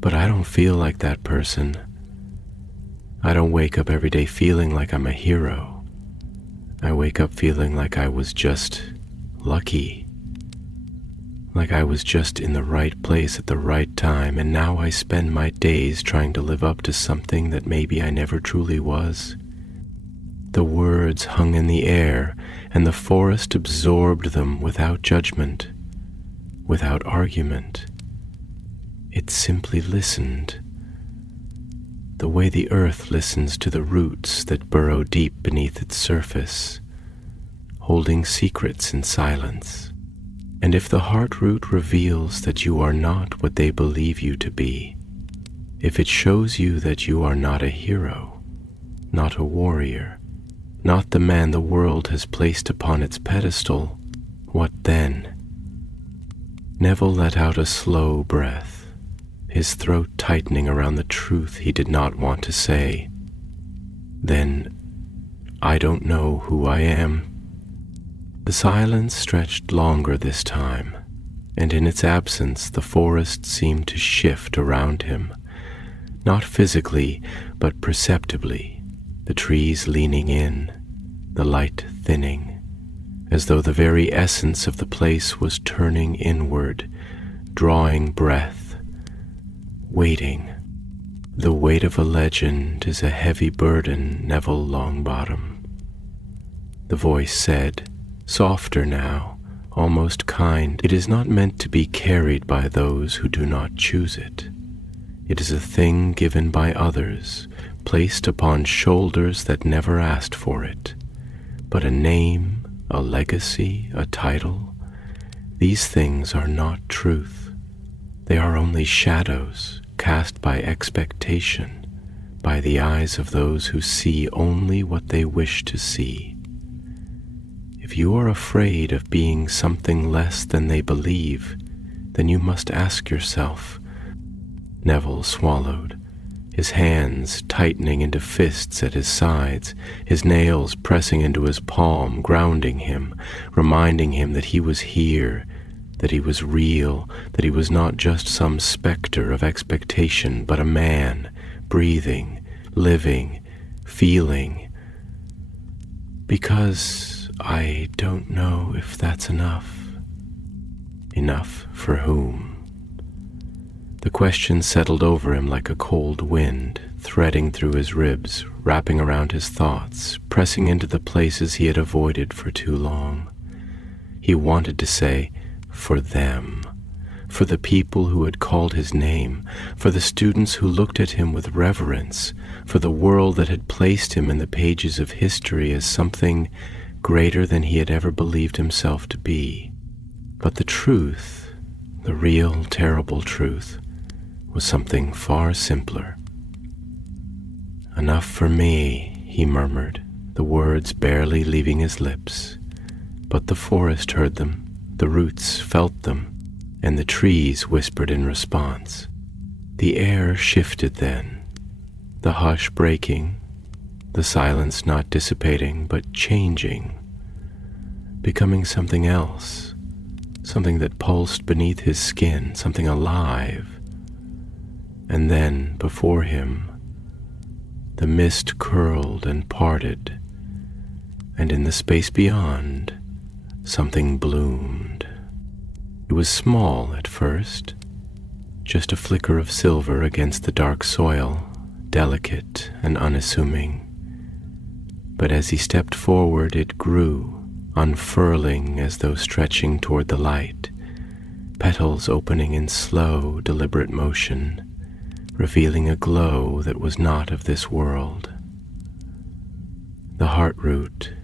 But I don't feel like that person. I don't wake up every day feeling like I'm a hero. I wake up feeling like I was just lucky. Like I was just in the right place at the right time, and now I spend my days trying to live up to something that maybe I never truly was. The words hung in the air, and the forest absorbed them without judgment, without argument. It simply listened, the way the earth listens to the roots that burrow deep beneath its surface, holding secrets in silence. And if the heart root reveals that you are not what they believe you to be, if it shows you that you are not a hero, not a warrior, not the man the world has placed upon its pedestal, what then? Neville let out a slow breath, his throat tightening around the truth he did not want to say. Then, I don't know who I am. The silence stretched longer this time, and in its absence the forest seemed to shift around him, not physically, but perceptibly, the trees leaning in, the light thinning, as though the very essence of the place was turning inward, drawing breath, waiting. The weight of a legend is a heavy burden, Neville Longbottom. The voice said, softer now, almost kind. It is not meant to be carried by those who do not choose it. It is a thing given by others, placed upon shoulders that never asked for it. But a name, a legacy, a title, These things are not truth. They are only shadows cast by expectation, by the eyes of those who see only what they wish to see. If you are afraid of being something less than they believe, then you must ask yourself. Neville swallowed, his hands tightening into fists at his sides, his nails pressing into his palm, grounding him, reminding him that he was here, that he was real, that he was not just some specter of expectation, but a man, breathing, living, feeling. Because I don't know if that's enough. Enough for whom? The question settled over him like a cold wind, threading through his ribs, wrapping around his thoughts, pressing into the places he had avoided for too long. He wanted to say, for them, for the people who had called his name, for the students who looked at him with reverence, for the world that had placed him in the pages of history as something greater than he had ever believed himself to be. But the truth, the real, terrible truth, was something far simpler. Enough for me, he murmured, the words barely leaving his lips. But the forest heard them, the roots felt them, and the trees whispered in response. The air shifted then, the hush breaking, the silence not dissipating but changing, becoming something else, something that pulsed beneath his skin, something alive. And then, before him, the mist curled and parted, and in the space beyond, something bloomed. It was small at first, just a flicker of silver against the dark soil, delicate and unassuming. But as he stepped forward, it grew, unfurling as though stretching toward the light, petals opening in slow, deliberate motion, revealing a glow that was not of this world. The heart root,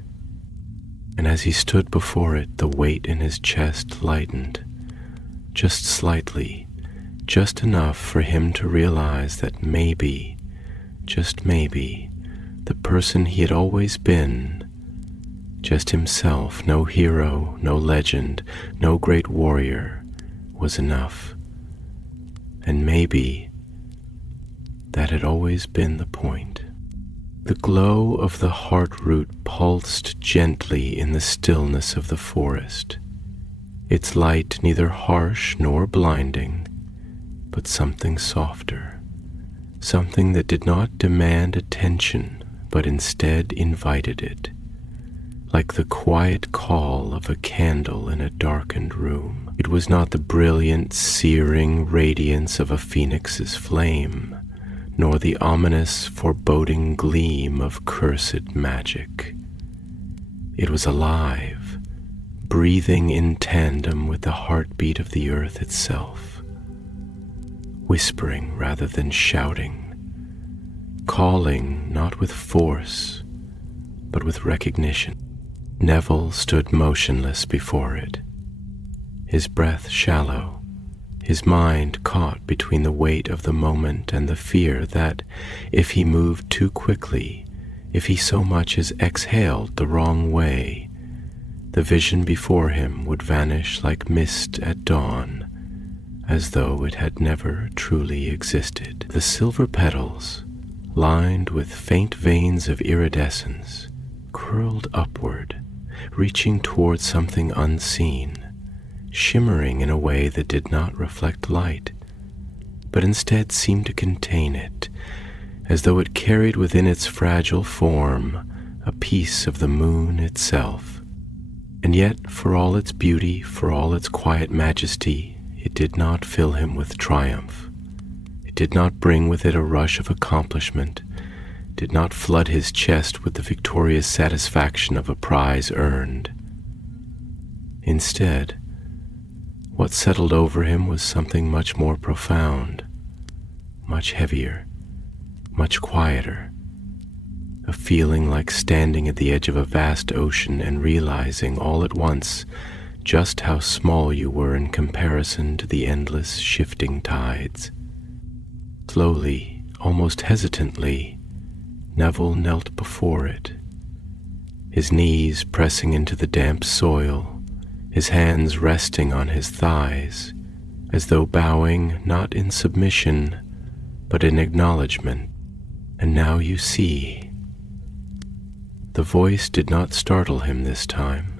and as he stood before it, the weight in his chest lightened, just slightly, just enough for him to realize that maybe, just maybe, the person he had always been, just himself, no hero, no legend, no great warrior, was enough. And maybe that had always been the point. The glow of the heart root pulsed gently in the stillness of the forest, its light neither harsh nor blinding, but something softer, something that did not demand attention, but instead invited it, like the quiet call of a candle in a darkened room. It was not the brilliant, searing radiance of a phoenix's flame, nor the ominous, foreboding gleam of cursed magic. It was alive, breathing in tandem with the heartbeat of the earth itself, whispering rather than shouting, calling not with force, but with recognition. Neville stood motionless before it, his breath shallow, his mind caught between the weight of the moment and the fear that, if he moved too quickly, if he so much as exhaled the wrong way, the vision before him would vanish like mist at dawn, as though it had never truly existed. The silver petals, lined with faint veins of iridescence, curled upward, reaching toward something unseen, shimmering in a way that did not reflect light, but instead seemed to contain it, as though it carried within its fragile form a piece of the moon itself. And yet, for all its beauty, for all its quiet majesty, it did not fill him with triumph. It did not bring with it a rush of accomplishment, did not flood his chest with the victorious satisfaction of a prize earned. Instead, what settled over him was something much more profound, much heavier, much quieter, a feeling like standing at the edge of a vast ocean and realizing all at once just how small you were in comparison to the endless shifting tides. Slowly, almost hesitantly, Neville knelt before it, his knees pressing into the damp soil, his hands resting on his thighs, as though bowing not in submission, but in acknowledgement. And now you see. The voice did not startle him this time,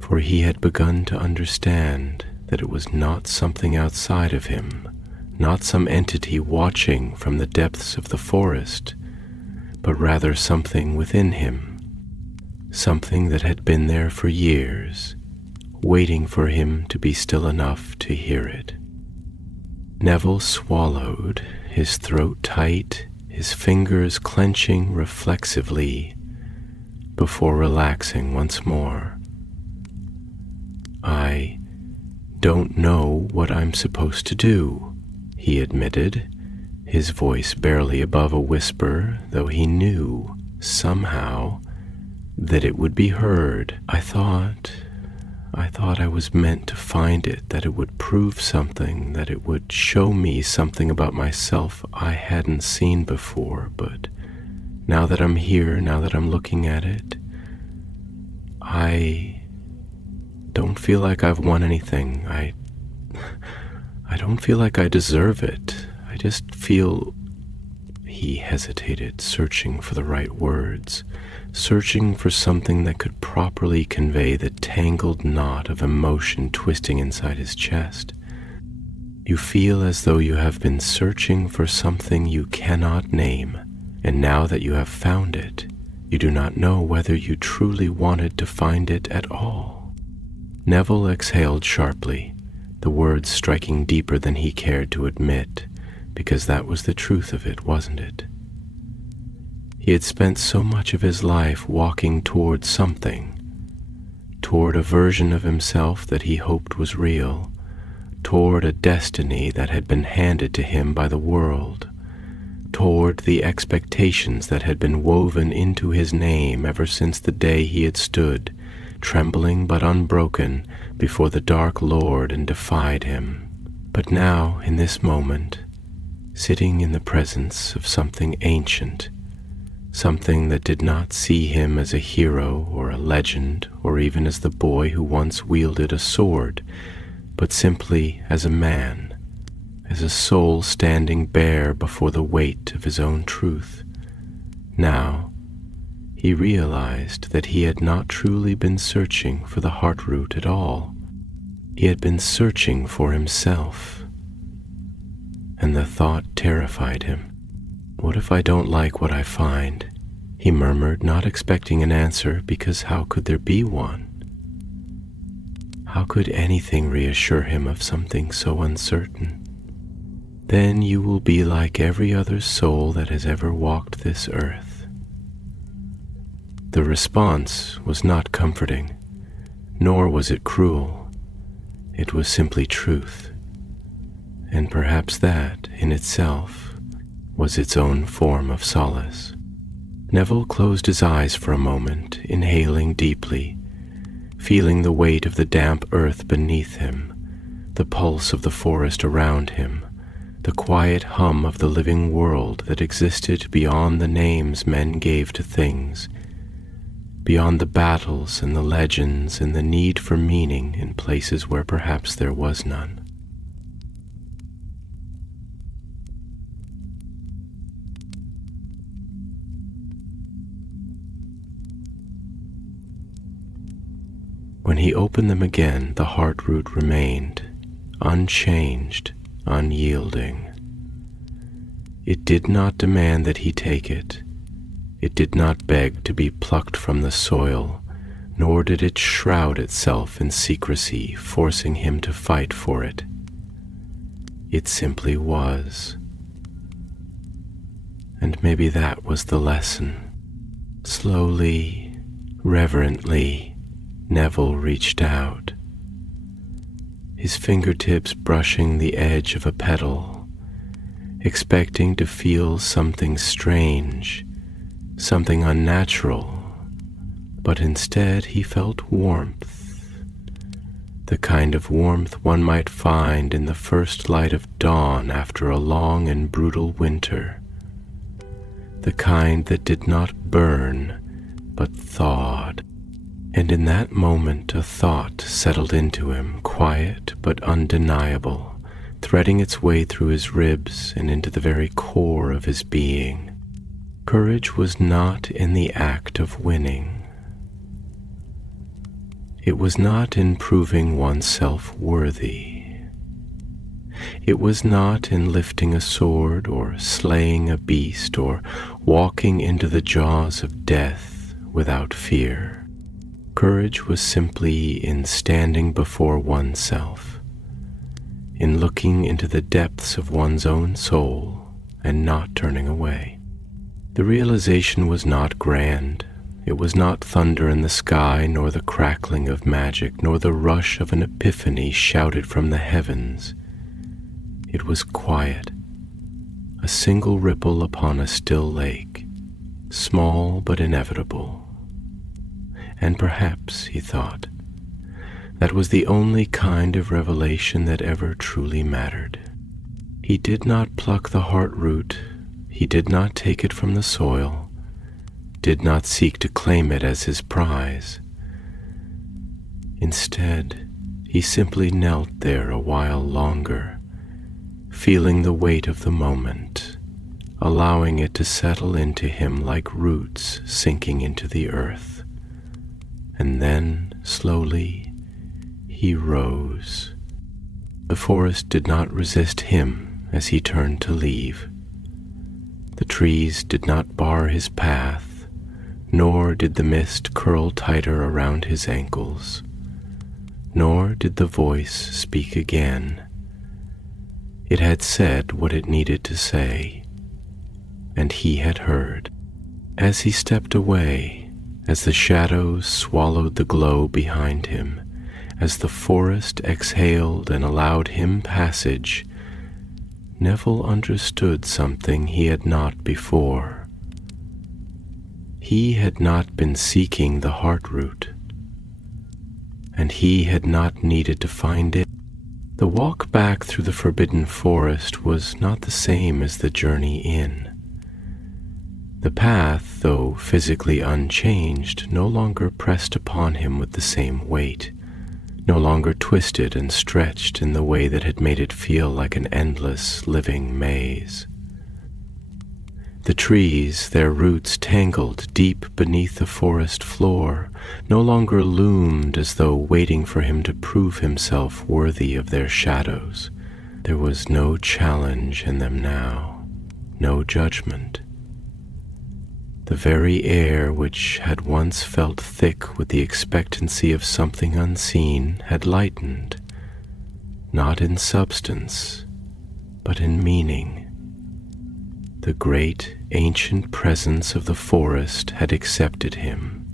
for he had begun to understand that it was not something outside of him, not some entity watching from the depths of the forest, but rather something within him, something that had been there for years, waiting for him to be still enough to hear it. Neville swallowed, his throat tight, his fingers clenching reflexively, before relaxing once more. "I don't know what I'm supposed to do," he admitted, his voice barely above a whisper, though he knew, somehow, that it would be heard. I thought I was meant to find it, that it would prove something, that it would show me something about myself I hadn't seen before, but now that I'm here, now that I'm looking at it, I don't feel like I've won anything. I don't feel like I deserve it. I just feel..." He hesitated, searching for the right words, searching for something that could properly convey the tangled knot of emotion twisting inside his chest. You feel as though you have been searching for something you cannot name, and now that you have found it, you do not know whether you truly wanted to find it at all. Neville exhaled sharply, the words striking deeper than he cared to admit, because that was the truth of it, wasn't it? He had spent so much of his life walking toward something, toward a version of himself that he hoped was real, toward a destiny that had been handed to him by the world, toward the expectations that had been woven into his name ever since the day he had stood, trembling but unbroken, before the dark Lord and defied him. But now, in this moment, sitting in the presence of something ancient, something that did not see him as a hero or a legend or even as the boy who once wielded a sword, but simply as a man, as a soul standing bare before the weight of his own truth. Now, he realized that he had not truly been searching for the heart root at all. He had been searching for himself, and the thought terrified him. "What if I don't like what I find?" he murmured, not expecting an answer, because how could there be one? How could anything reassure him of something so uncertain? "Then you will be like every other soul that has ever walked this earth." The response was not comforting, nor was it cruel. It was simply truth, and perhaps that, in itself, was its own form of solace. Neville closed his eyes for a moment, inhaling deeply, feeling the weight of the damp earth beneath him, the pulse of the forest around him, the quiet hum of the living world that existed beyond the names men gave to things, beyond the battles and the legends and the need for meaning in places where perhaps there was none. When he opened them again, the heart root remained, unchanged, unyielding. It did not demand that he take it. It did not beg to be plucked from the soil, nor did it shroud itself in secrecy, forcing him to fight for it. It simply was. And maybe that was the lesson. Slowly, reverently, Neville reached out, his fingertips brushing the edge of a petal, expecting to feel something strange, something unnatural, but instead he felt warmth, the kind of warmth one might find in the first light of dawn after a long and brutal winter, the kind that did not burn but thawed. And in that moment a thought settled into him, quiet but undeniable, threading its way through his ribs and into the very core of his being. Courage was not in the act of winning. It was not in proving oneself worthy. It was not in lifting a sword or slaying a beast or walking into the jaws of death without fear. Courage was simply in standing before oneself, in looking into the depths of one's own soul and not turning away. The realization was not grand. It was not thunder in the sky, nor the crackling of magic, nor the rush of an epiphany shouted from the heavens. It was quiet, a single ripple upon a still lake, small but inevitable. And perhaps, he thought, that was the only kind of revelation that ever truly mattered. He did not pluck the heart root, he did not take it from the soil, did not seek to claim it as his prize. Instead, he simply knelt there a while longer, feeling the weight of the moment, allowing it to settle into him like roots sinking into the earth. And then, slowly, he rose. The forest did not resist him as he turned to leave. The trees did not bar his path, nor did the mist curl tighter around his ankles, nor did the voice speak again. It had said what it needed to say, and he had heard. As he stepped away, as the shadows swallowed the glow behind him, as the forest exhaled and allowed him passage, Neville understood something he had not before. He had not been seeking the heart root, and he had not needed to find it. The walk back through the forbidden forest was not the same as the journey in. The path, though physically unchanged, no longer pressed upon him with the same weight, no longer twisted and stretched in the way that had made it feel like an endless living maze. The trees, their roots tangled deep beneath the forest floor, no longer loomed as though waiting for him to prove himself worthy of their shadows. There was no challenge in them now, no judgment. The very air which had once felt thick with the expectancy of something unseen had lightened, not in substance, but in meaning. The great, ancient presence of the forest had accepted him.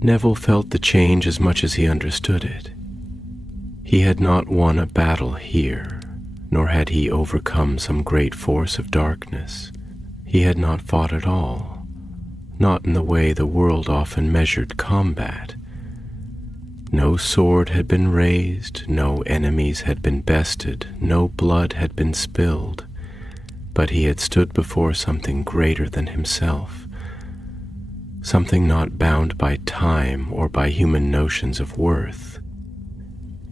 Neville felt the change as much as he understood it. He had not won a battle here, nor had he overcome some great force of darkness. He had not fought at all, not in the way the world often measured combat. No sword had been raised, no enemies had been bested, no blood had been spilled, but he had stood before something greater than himself, something not bound by time or by human notions of worth,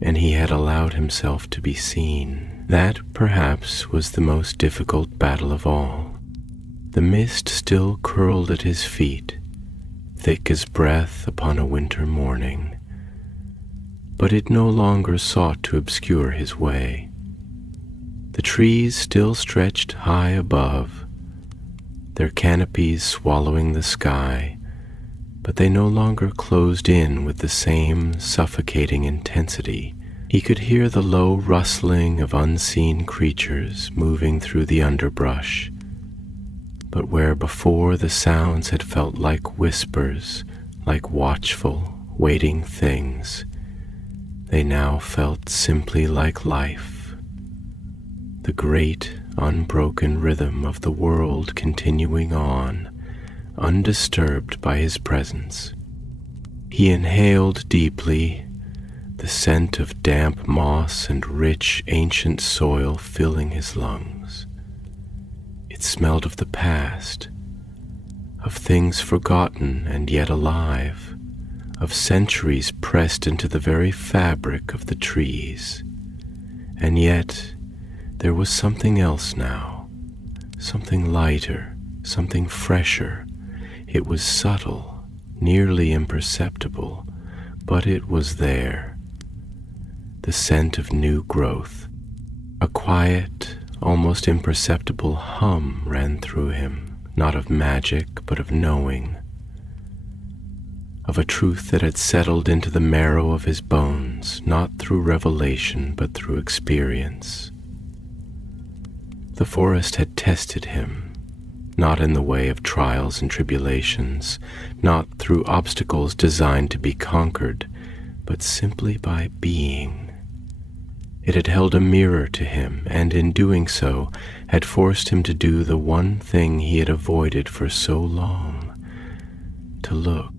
and he had allowed himself to be seen. That, perhaps, was the most difficult battle of all. The mist still curled at his feet, thick as breath upon a winter morning, but it no longer sought to obscure his way. The trees still stretched high above, their canopies swallowing the sky, but they no longer closed in with the same suffocating intensity. He could hear the low rustling of unseen creatures moving through the underbrush, but where before the sounds had felt like whispers, like watchful, waiting things, they now felt simply like life. The great, unbroken rhythm of the world continuing on, undisturbed by his presence. He inhaled deeply. the scent of damp moss and rich ancient soil filling his lungs. It smelled of the past, of things forgotten and yet alive, of centuries pressed into the very fabric of the trees. And yet there was something else now, something lighter, something fresher. It was subtle, nearly imperceptible, but it was there. The scent of new growth. A quiet, almost imperceptible hum ran through him, not of magic, but of knowing, of a truth that had settled into the marrow of his bones, not through revelation, but through experience. The forest had tested him, not in the way of trials and tribulations, not through obstacles designed to be conquered, but simply by being. It had held a mirror to him, and in doing so, had forced him to do the one thing he had avoided for so long, to look.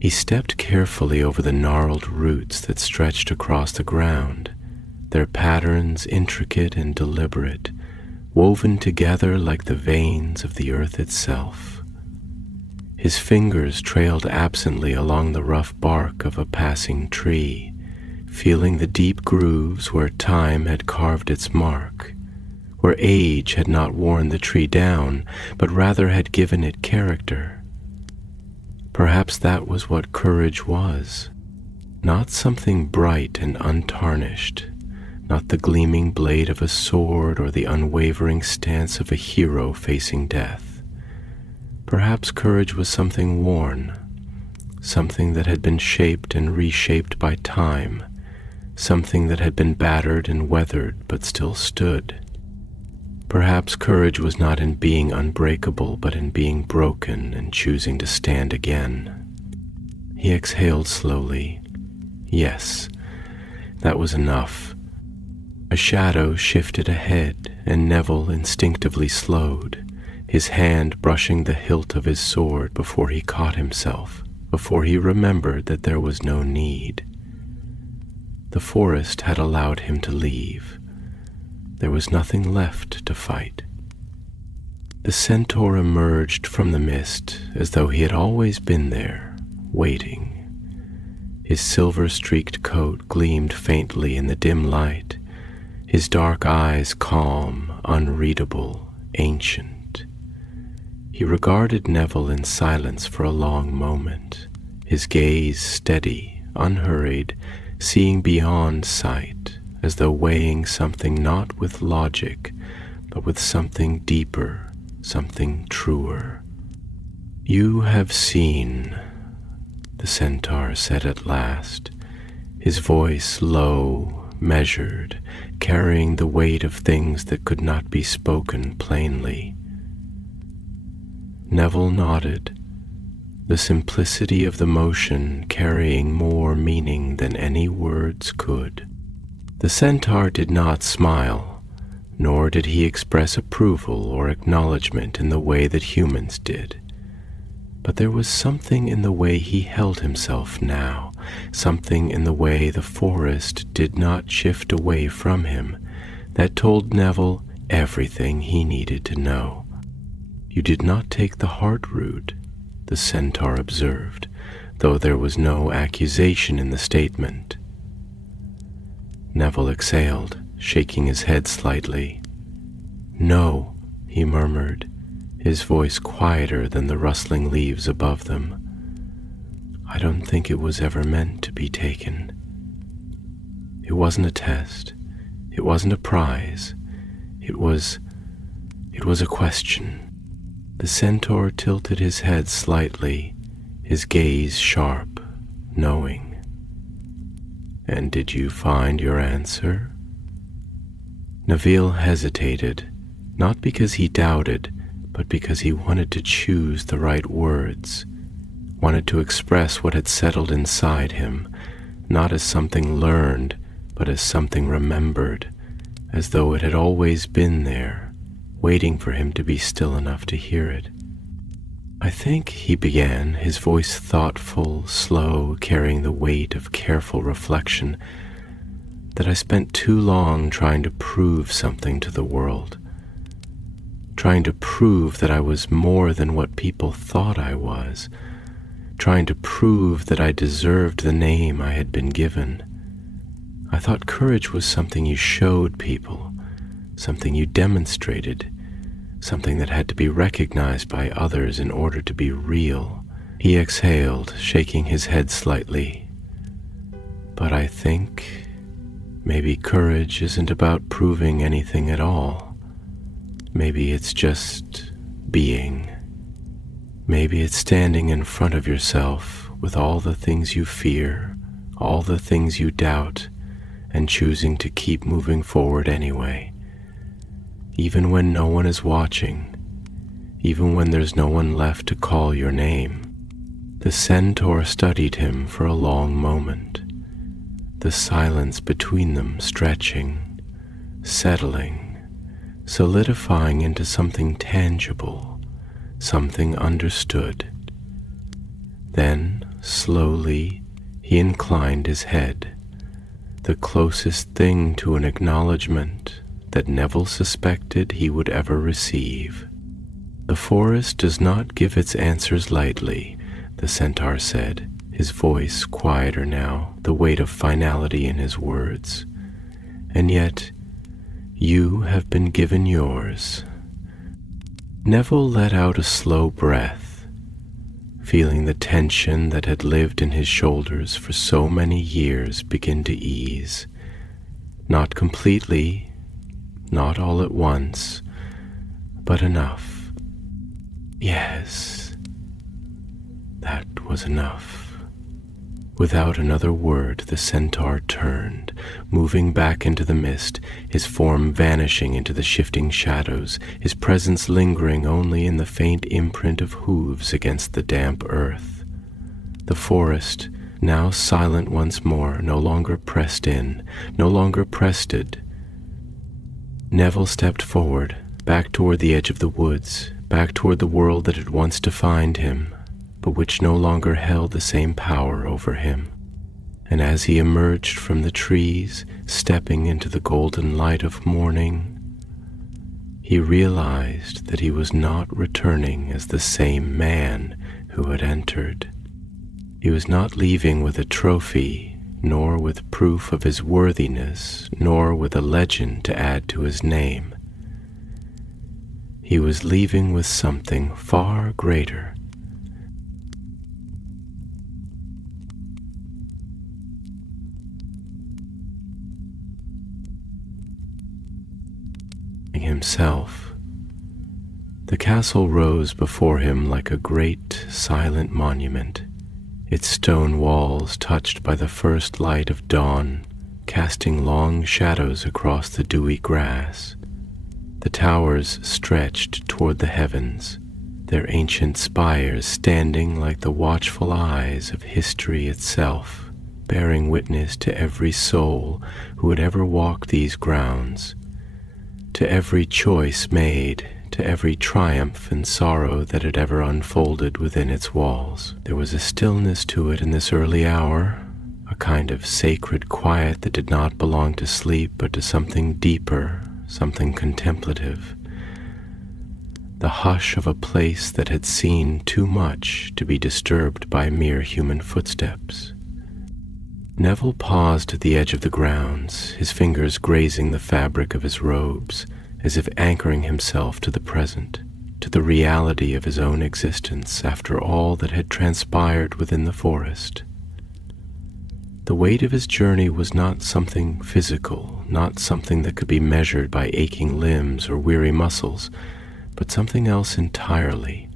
He stepped carefully over the gnarled roots that stretched across the ground, their patterns intricate and deliberate, woven together like the veins of the earth itself. His fingers trailed absently along the rough bark of a passing tree, feeling the deep grooves where time had carved its mark, where age had not worn the tree down, but rather had given it character. Perhaps that was what courage was, not something bright and untarnished, not the gleaming blade of a sword or the unwavering stance of a hero facing death. Perhaps courage was something worn, something that had been shaped and reshaped by time, something that had been battered and weathered but still stood. Perhaps courage was not in being unbreakable, but in being broken and choosing to stand again. He exhaled slowly. Yes, that was enough. A shadow shifted ahead, and Neville instinctively slowed, his hand brushing the hilt of his sword before he caught himself, before he remembered that there was no need. The forest had allowed him to leave. There was nothing left to fight. The centaur emerged from the mist as though he had always been there, waiting. His silver-streaked coat gleamed faintly in the dim light, his dark eyes calm, unreadable, ancient. He regarded Neville in silence for a long moment, his gaze steady, unhurried, seeing beyond sight, as though weighing something not with logic, but with something deeper, something truer. "You have seen," the centaur said at last, his voice low, measured, carrying the weight of things that could not be spoken plainly. Neville nodded, the simplicity of the motion carrying more meaning than any words could. The centaur did not smile, nor did he express approval or acknowledgement in the way that humans did. But there was something in the way he held himself now, something in the way the forest did not shift away from him, that told Neville everything he needed to know. "You did not take the hard route," the centaur observed, though there was no accusation in the statement. Neville exhaled, shaking his head slightly. "No," he murmured, his voice quieter than the rustling leaves above them. "I don't think it was ever meant to be taken. It wasn't a test. It wasn't a prize. It was a question." The centaur tilted his head slightly, his gaze sharp, knowing. "And did you find your answer?" Neville hesitated, not because he doubted, but because he wanted to choose the right words, wanted to express what had settled inside him, not as something learned, but as something remembered, as though it had always been there, waiting for him to be still enough to hear it. I think, he began, his voice thoughtful, slow, carrying the weight of careful reflection, that I spent too long trying to prove something to the world, trying to prove that I was more than what people thought I was, trying to prove that I deserved the name I had been given. I thought courage was something you showed people, something you demonstrated, something that had to be recognized by others in order to be real. He exhaled, shaking his head slightly. But I think maybe courage isn't about proving anything at all. Maybe it's just being. Maybe it's standing in front of yourself with all the things you fear, all the things you doubt, and choosing to keep moving forward anyway. Even when no one is watching, even when there's no one left to call your name. The centaur studied him for a long moment, the silence between them stretching, settling, solidifying into something tangible, something understood. Then, slowly, he inclined his head, the closest thing to an acknowledgement that Neville suspected he would ever receive. The forest does not give its answers lightly, the centaur said, his voice quieter now, the weight of finality in his words. And yet, you have been given yours. Neville let out a slow breath, feeling the tension that had lived in his shoulders for so many years begin to ease. Not completely, not all at once, but enough. Yes, that was enough. Without another word, the centaur turned, moving back into the mist, his form vanishing into the shifting shadows, his presence lingering only in the faint imprint of hooves against the damp earth. The forest, now silent once more, no longer pressed in, no longer prested. Neville stepped forward, back toward the edge of the woods, back toward the world that had once defined him, but which no longer held the same power over him. And as he emerged from the trees, stepping into the golden light of morning, he realized that he was not returning as the same man who had entered. He was not leaving with a trophy, nor with proof of his worthiness, nor with a legend to add to his name. He was leaving with something far greater. Himself. The castle rose before him like a great, silent monument, its stone walls touched by the first light of dawn, casting long shadows across the dewy grass. The towers stretched toward the heavens, their ancient spires standing like the watchful eyes of history itself, bearing witness to every soul who had ever walked these grounds, to every choice made, to every triumph and sorrow that had ever unfolded within its walls. There was a stillness to it in this early hour, a kind of sacred quiet that did not belong to sleep but to something deeper, something contemplative. The hush of a place that had seen too much to be disturbed by mere human footsteps. Neville paused at the edge of the grounds, his fingers grazing the fabric of his robes, as if anchoring himself to the present, to the reality of his own existence after all that had transpired within the forest. The weight of his journey was not something physical, not something that could be measured by aching limbs or weary muscles, but something else entirely,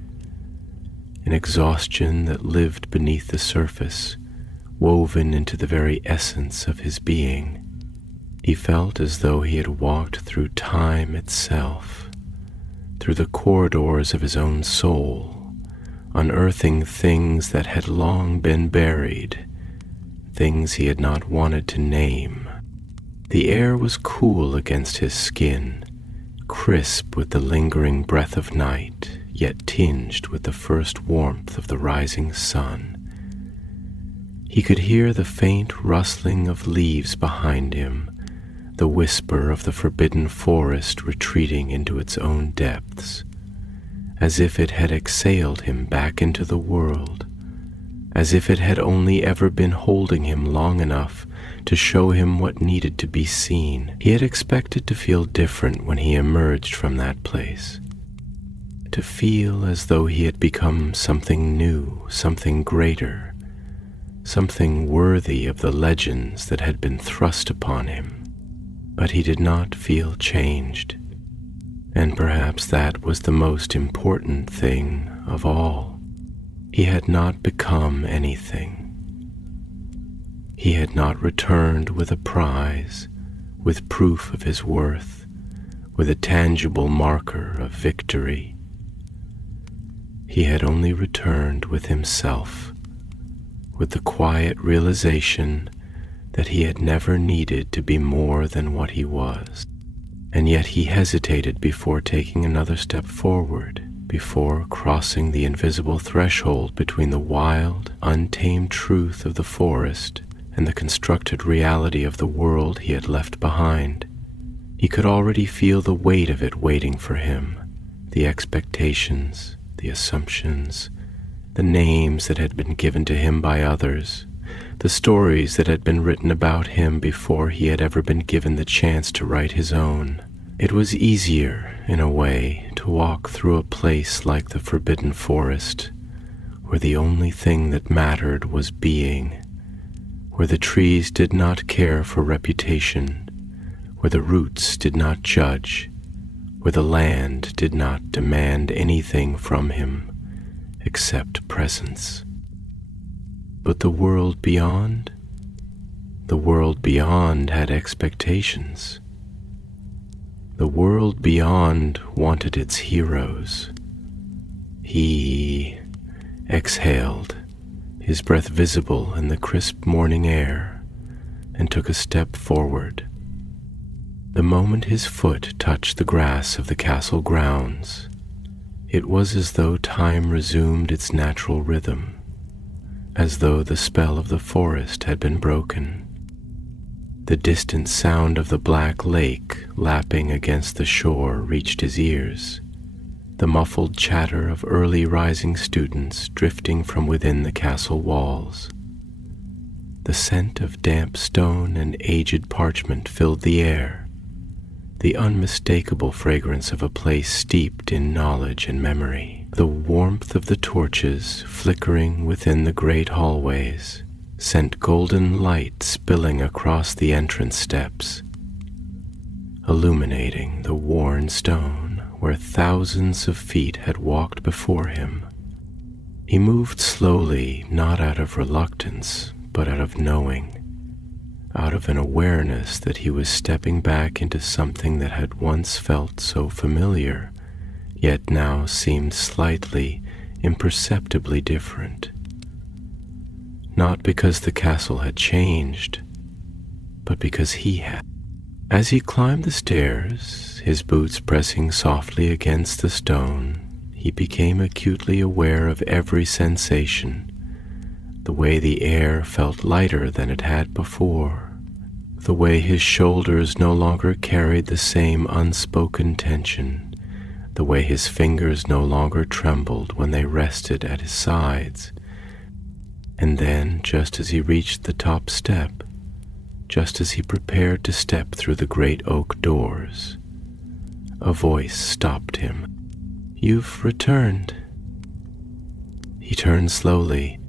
an exhaustion that lived beneath the surface, woven into the very essence of his being. He felt as though he had walked through time itself, through the corridors of his own soul, unearthing things that had long been buried, things he had not wanted to name. The air was cool against his skin, crisp with the lingering breath of night, yet tinged with the first warmth of the rising sun. He could hear the faint rustling of leaves behind him, the whisper of the forbidden forest retreating into its own depths, as if it had exhaled him back into the world, as if it had only ever been holding him long enough to show him what needed to be seen. He had expected to feel different when he emerged from that place, to feel as though he had become something new, something greater, something worthy of the legends that had been thrust upon him. But he did not feel changed, and perhaps that was the most important thing of all. He had not become anything. He had not returned with a prize, with proof of his worth, with a tangible marker of victory. He had only returned with himself, with the quiet realization that he had never needed to be more than what he was. And yet he hesitated before taking another step forward, before crossing the invisible threshold between the wild, untamed truth of the forest and the constructed reality of the world he had left behind. He could already feel the weight of it waiting for him, the expectations, the assumptions, the names that had been given to him by others, the stories that had been written about him before he had ever been given the chance to write his own. It was easier, in a way, to walk through a place like the forbidden forest, where the only thing that mattered was being, where the trees did not care for reputation, where the roots did not judge, where the land did not demand anything from him except presence. But the world beyond? The world beyond had expectations. The world beyond wanted its heroes. He exhaled, his breath visible in the crisp morning air, and took a step forward. The moment his foot touched the grass of the castle grounds, it was as though time resumed its natural rhythm, as though the spell of the forest had been broken. The distant sound of the black lake lapping against the shore reached his ears, the muffled chatter of early rising students drifting from within the castle walls. The scent of damp stone and aged parchment filled the air, the unmistakable fragrance of a place steeped in knowledge and memory. The warmth of the torches flickering within the great hallways sent golden light spilling across the entrance steps, illuminating the worn stone where thousands of feet had walked before him. He moved slowly, not out of reluctance, but out of knowing, out of an awareness that he was stepping back into something that had once felt so familiar, yet now seemed slightly, imperceptibly different. Not because the castle had changed, but because he had. As he climbed the stairs, his boots pressing softly against the stone, he became acutely aware of every sensation, the way the air felt lighter than it had before, the way his shoulders no longer carried the same unspoken tension, the way his fingers no longer trembled when they rested at his sides. And then, just as he reached the top step, just as he prepared to step through the great oak doors, a voice stopped him. "You've returned." He turned slowly,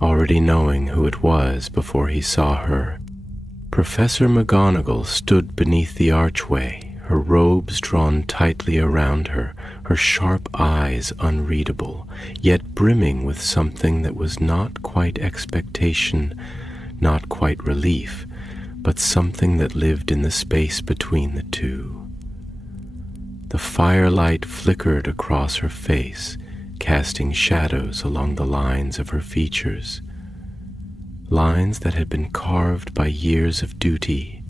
already knowing who it was before he saw her. Professor McGonagall stood beneath the archway, her robes drawn tightly around her, her sharp eyes unreadable, yet brimming with something that was not quite expectation, not quite relief, but something that lived in the space between the two. The firelight flickered across her face, casting shadows along the lines of her features, lines that had been carved by years of duty,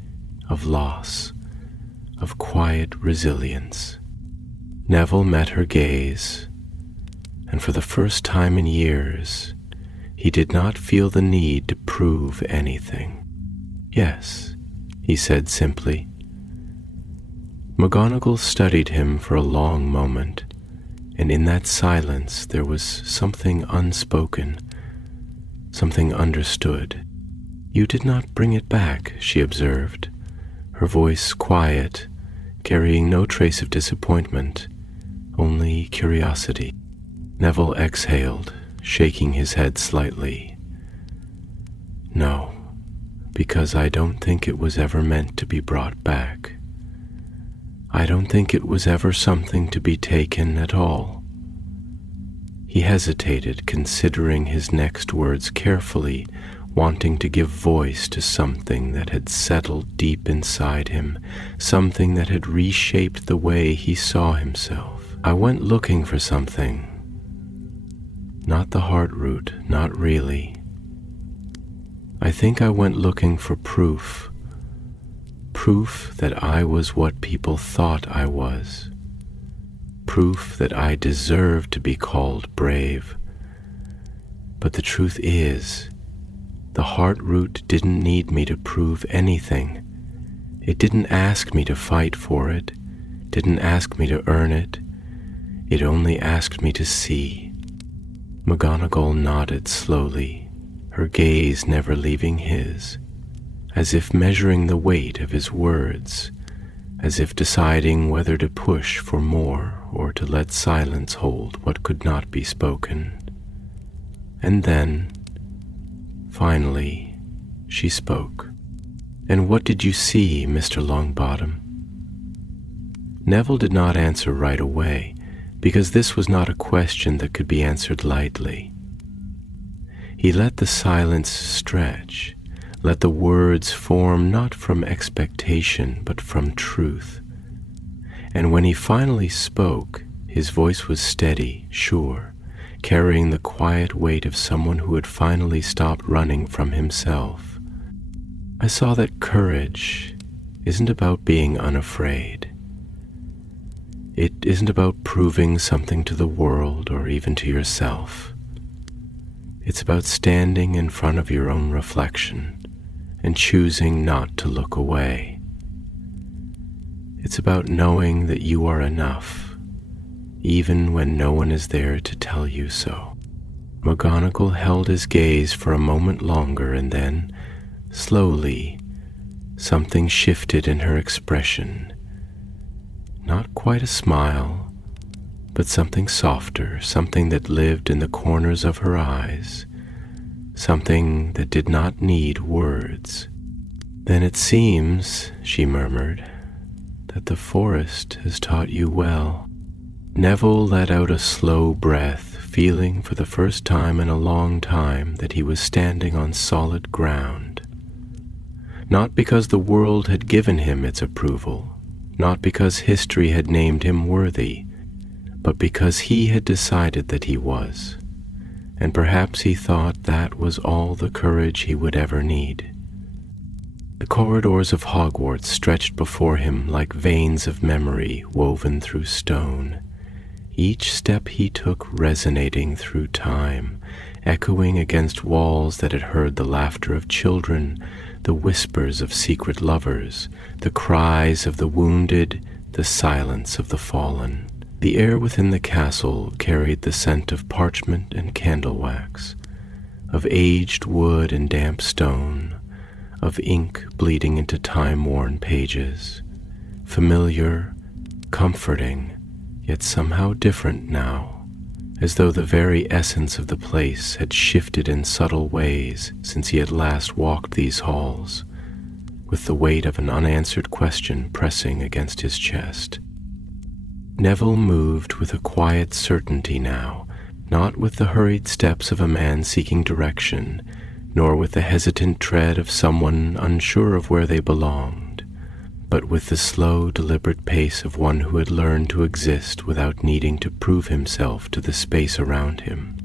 of loss, of quiet resilience. Neville met her gaze, and for the first time in years, he did not feel the need to prove anything. "Yes," he said simply. McGonagall studied him for a long moment, and in that silence there was something unspoken, something understood. "You did not bring it back," she observed, her voice quiet, carrying no trace of disappointment, only curiosity. Neville exhaled, shaking his head slightly. "No, because I don't think it was ever meant to be brought back. I don't think it was ever something to be taken at all." He hesitated, considering his next words carefully, wanting to give voice to something that had settled deep inside him, something that had reshaped the way he saw himself. "I went looking for something. Not the heart root, not really. I think I went looking for proof. Proof that I was what people thought I was. Proof that I deserved to be called brave. But the truth is, the heart root didn't need me to prove anything. It didn't ask me to fight for it, didn't ask me to earn it. It only asked me to see." McGonagall nodded slowly, her gaze never leaving his, as if measuring the weight of his words, as if deciding whether to push for more or to let silence hold what could not be spoken. And then, finally, she spoke. "And what did you see, Mr. Longbottom?" Neville did not answer right away, because this was not a question that could be answered lightly. He let the silence stretch, let the words form not from expectation but from truth. And when he finally spoke, his voice was steady, sure, carrying the quiet weight of someone who had finally stopped running from himself. "I saw that courage isn't about being unafraid. It isn't about proving something to the world or even to yourself. It's about standing in front of your own reflection and choosing not to look away. It's about knowing that you are enough, even when no one is there to tell you so." McGonagall held his gaze for a moment longer, and then, slowly, something shifted in her expression. Not quite a smile, but something softer, something that lived in the corners of her eyes, something that did not need words. "Then it seems," she murmured, "that the forest has taught you well." Neville let out a slow breath, feeling for the first time in a long time that he was standing on solid ground. Not because the world had given him its approval, not because history had named him worthy, but because he had decided that he was, and perhaps he thought that was all the courage he would ever need. The corridors of Hogwarts stretched before him like veins of memory woven through stone, each step he took resonating through time, echoing against walls that had heard the laughter of children, the whispers of secret lovers, the cries of the wounded, the silence of the fallen. The air within the castle carried the scent of parchment and candle wax, of aged wood and damp stone, of ink bleeding into time-worn pages, familiar, comforting, yet somehow different now, as though the very essence of the place had shifted in subtle ways since he had last walked these halls, with the weight of an unanswered question pressing against his chest. Neville moved with a quiet certainty now, not with the hurried steps of a man seeking direction, nor with the hesitant tread of someone unsure of where they belonged, but with the slow, deliberate pace of one who had learned to exist without needing to prove himself to the space around him.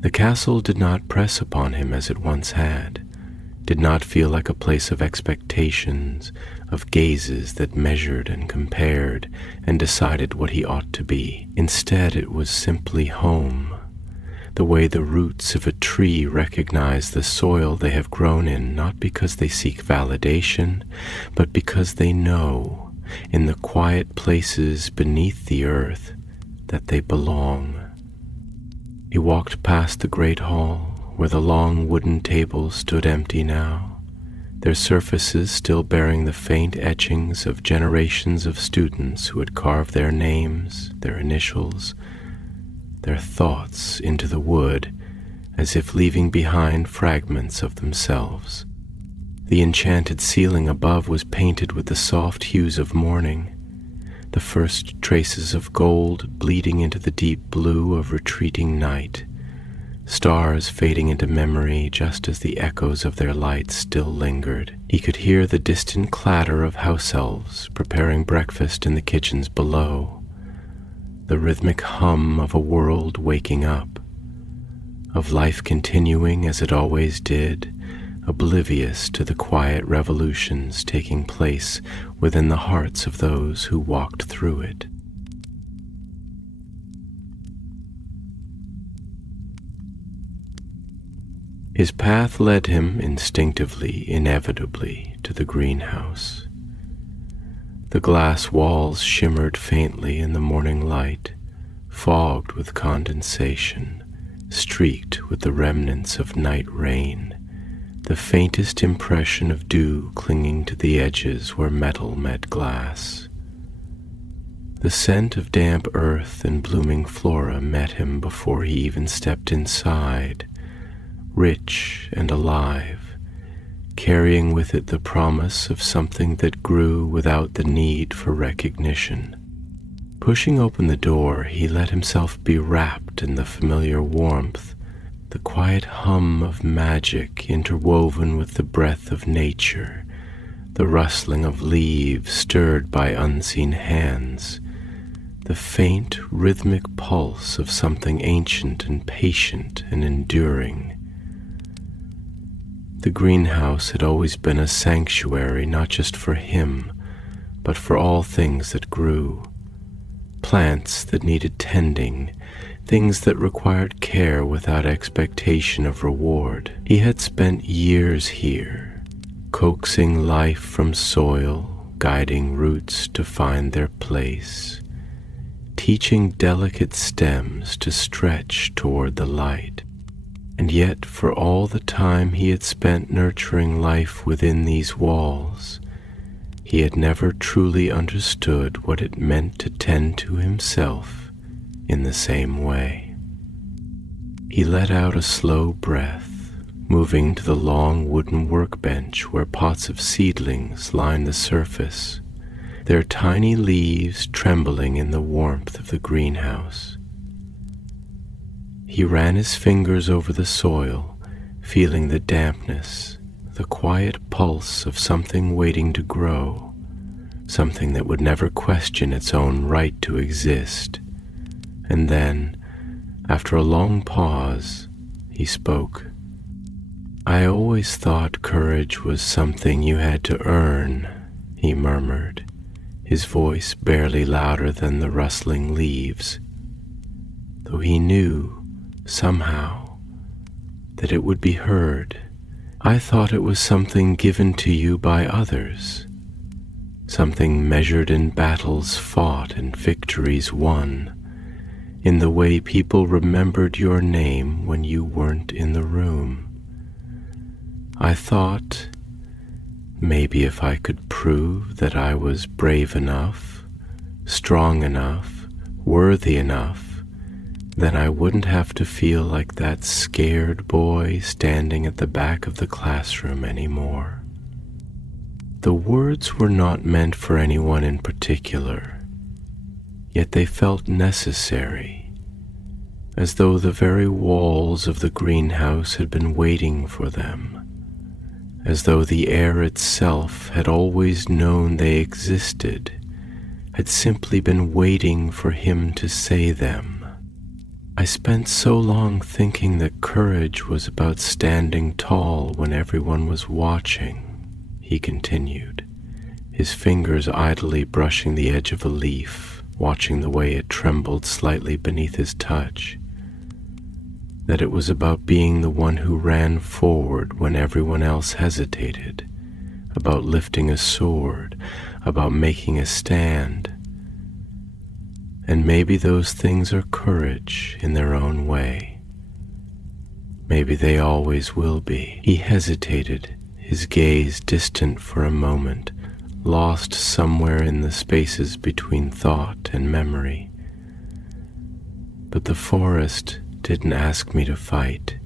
The castle did not press upon him as it once had, did not feel like a place of expectations, of gazes that measured and compared and decided what he ought to be. Instead, it was simply home, the way the roots of a tree recognize the soil they have grown in, not because they seek validation, but because they know, in the quiet places beneath the earth, that they belong. He walked past the great hall, where the long wooden tables stood empty now, their surfaces still bearing the faint etchings of generations of students who had carved their names, their initials, their thoughts into the wood, as if leaving behind fragments of themselves. The enchanted ceiling above was painted with the soft hues of morning, the first traces of gold bleeding into the deep blue of retreating night, stars fading into memory just as the echoes of their light still lingered. He could hear the distant clatter of house elves preparing breakfast in the kitchens below, the rhythmic hum of a world waking up, of life continuing as it always did, oblivious to the quiet revolutions taking place within the hearts of those who walked through it. His path led him instinctively, inevitably, to the greenhouse. The glass walls shimmered faintly in the morning light, fogged with condensation, streaked with the remnants of night rain, the faintest impression of dew clinging to the edges where metal met glass. The scent of damp earth and blooming flora met him before he even stepped inside, rich and alive, carrying with it the promise of something that grew without the need for recognition. Pushing open the door, he let himself be wrapped in the familiar warmth, the quiet hum of magic interwoven with the breath of nature, the rustling of leaves stirred by unseen hands, the faint rhythmic pulse of something ancient and patient and enduring. The greenhouse had always been a sanctuary not just for him, but for all things that grew, plants that needed tending, things that required care without expectation of reward. He had spent years here, coaxing life from soil, guiding roots to find their place, teaching delicate stems to stretch toward the light. And yet, for all the time he had spent nurturing life within these walls, he had never truly understood what it meant to tend to himself in the same way. He let out a slow breath, moving to the long wooden workbench where pots of seedlings lined the surface, their tiny leaves trembling in the warmth of the greenhouse. He ran his fingers over the soil, feeling the dampness, the quiet pulse of something waiting to grow, something that would never question its own right to exist. And then, after a long pause, he spoke. "I always thought courage was something you had to earn," he murmured, his voice barely louder than the rustling leaves, though he knew, somehow, that it would be heard. "I thought it was something given to you by others, something measured in battles fought and victories won, in the way people remembered your name when you weren't in the room. I thought, maybe if I could prove that I was brave enough, strong enough, worthy enough, then I wouldn't have to feel like that scared boy standing at the back of the classroom anymore." The words were not meant for anyone in particular, yet they felt necessary, as though the very walls of the greenhouse had been waiting for them, as though the air itself had always known they existed, had simply been waiting for him to say them. I spent so long thinking that courage was about standing tall when everyone was watching, he continued, his fingers idly brushing the edge of a leaf, watching the way it trembled slightly beneath his touch. That it was about being the one who ran forward when everyone else hesitated, about lifting a sword, about making a stand. And maybe those things are courage in their own way. Maybe they always will be. He hesitated, his gaze distant for a moment, lost somewhere in the spaces between thought and memory. But the forest didn't ask me to fight.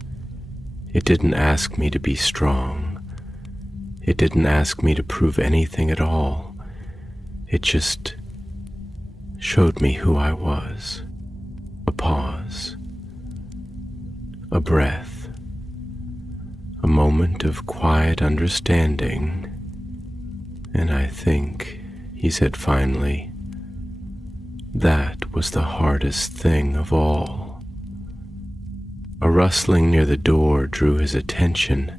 It didn't ask me to be strong. It didn't ask me to prove anything at all. It just showed me who I was. A pause, a breath, a moment of quiet understanding, and I think, he said finally, that was the hardest thing of all. A rustling near the door drew his attention,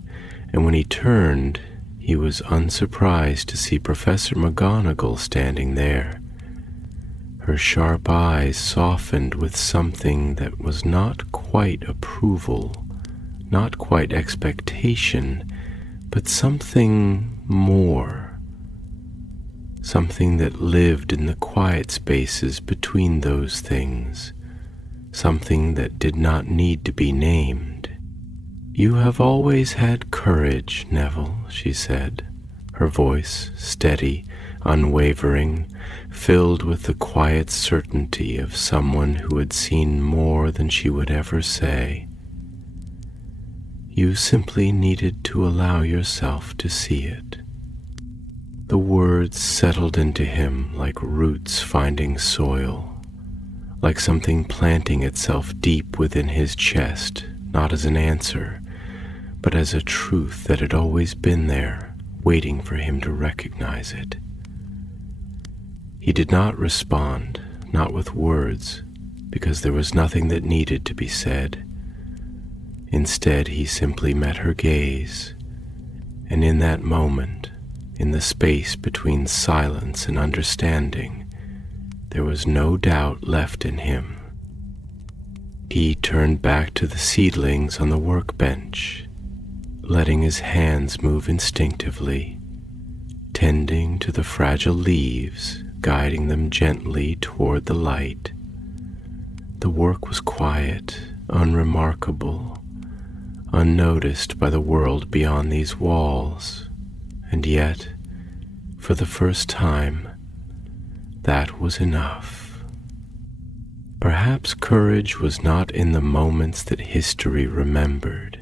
and when he turned, he was unsurprised to see Professor McGonagall standing there. Her sharp eyes softened with something that was not quite approval, not quite expectation, but something more. Something that lived in the quiet spaces between those things. Something that did not need to be named. "You have always had courage, Neville," she said, her voice steady, unwavering, filled with the quiet certainty of someone who had seen more than she would ever say. "You simply needed to allow yourself to see it." The words settled into him like roots finding soil, like something planting itself deep within his chest, not as an answer, but as a truth that had always been there, waiting for him to recognize it. He did not respond, not with words, because there was nothing that needed to be said. Instead, he simply met her gaze, and in that moment, in the space between silence and understanding, there was no doubt left in him. He turned back to the seedlings on the workbench, letting his hands move instinctively, tending to the fragile leaves, guiding them gently toward the light. The work was quiet, unremarkable, unnoticed by the world beyond these walls, and yet, for the first time, that was enough. Perhaps courage was not in the moments that history remembered,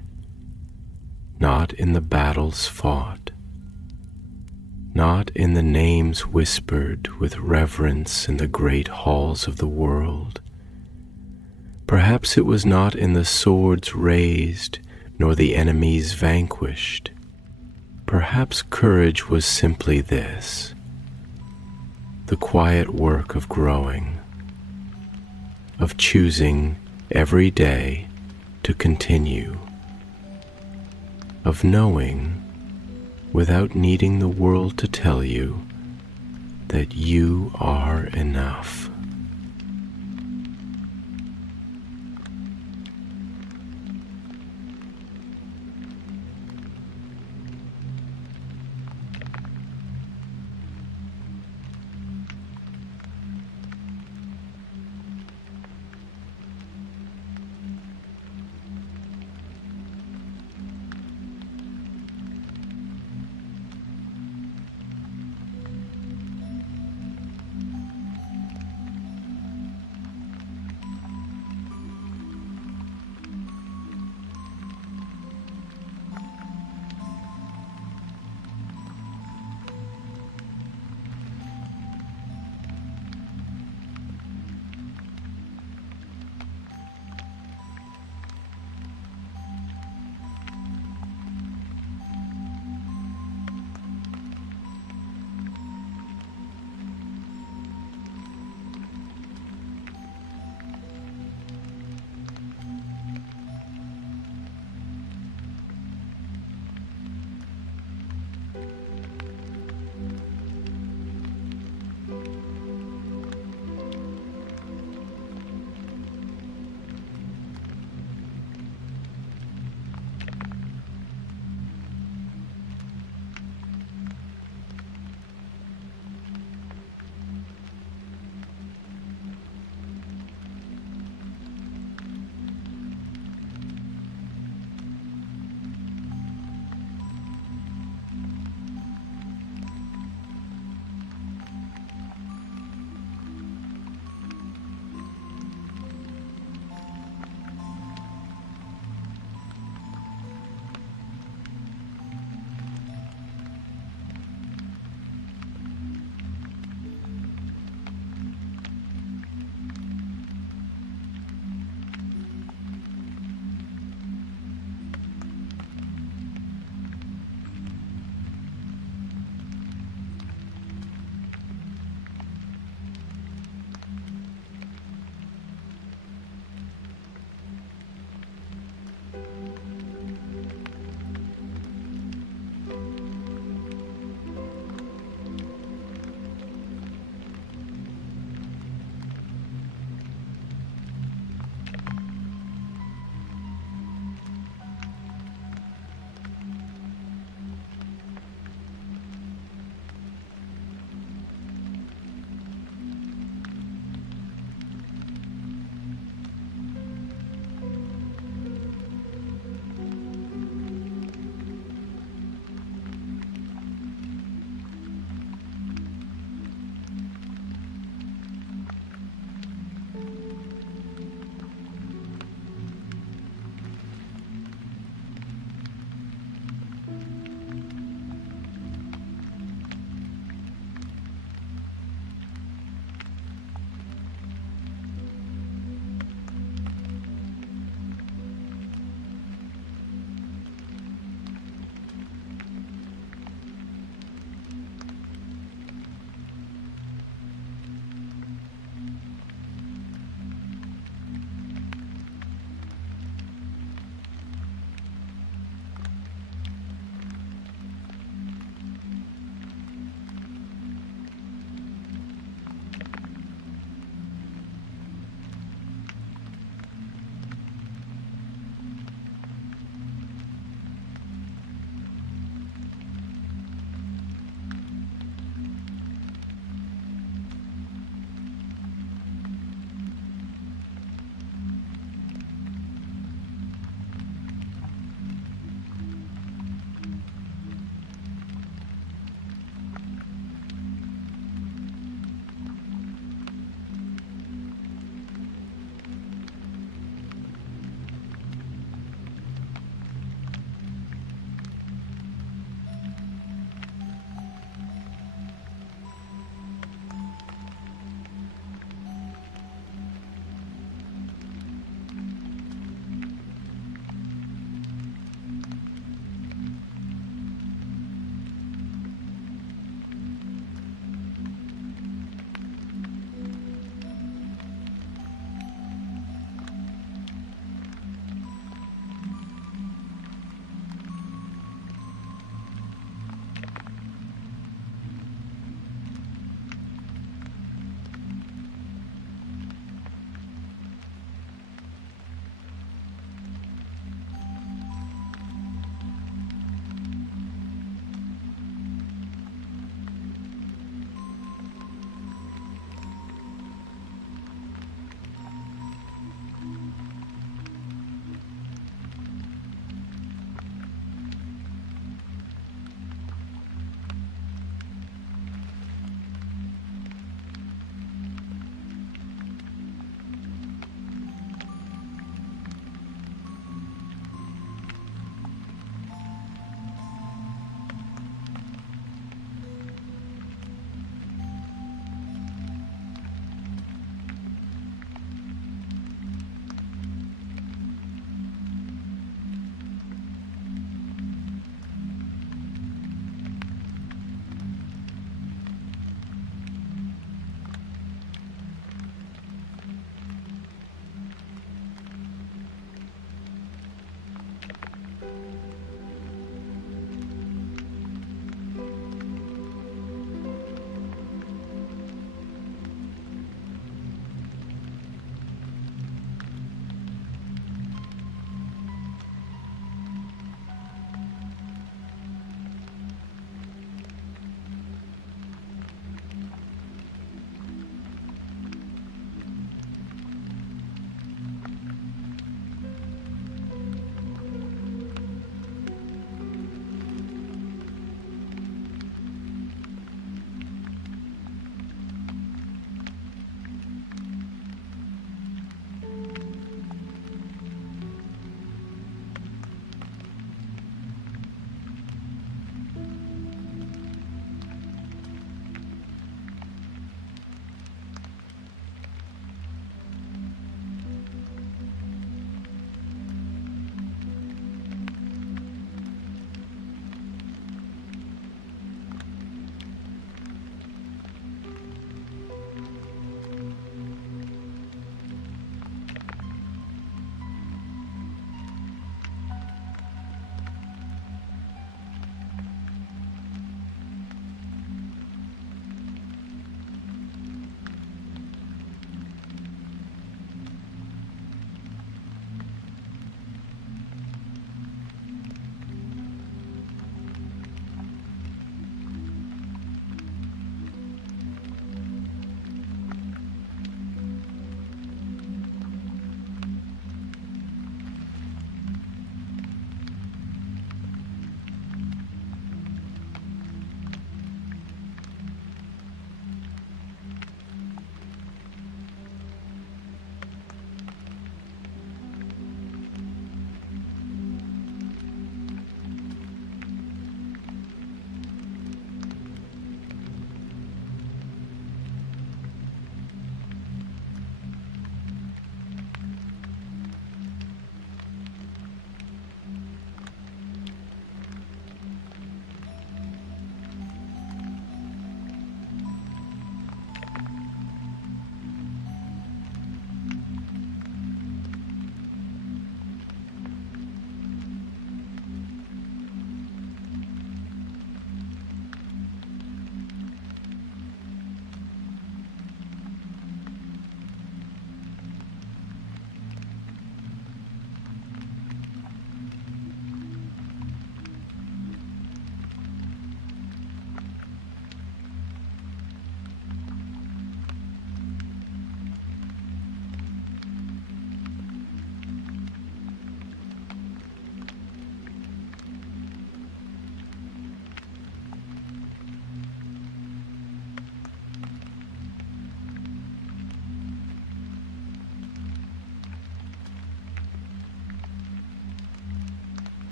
not in the battles fought, not in the names whispered with reverence in the great halls of the world. Perhaps it was not in the swords raised, nor the enemies vanquished. Perhaps courage was simply this, the quiet work of growing, of choosing every day to continue, of knowing, without needing the world to tell you, that you are enough.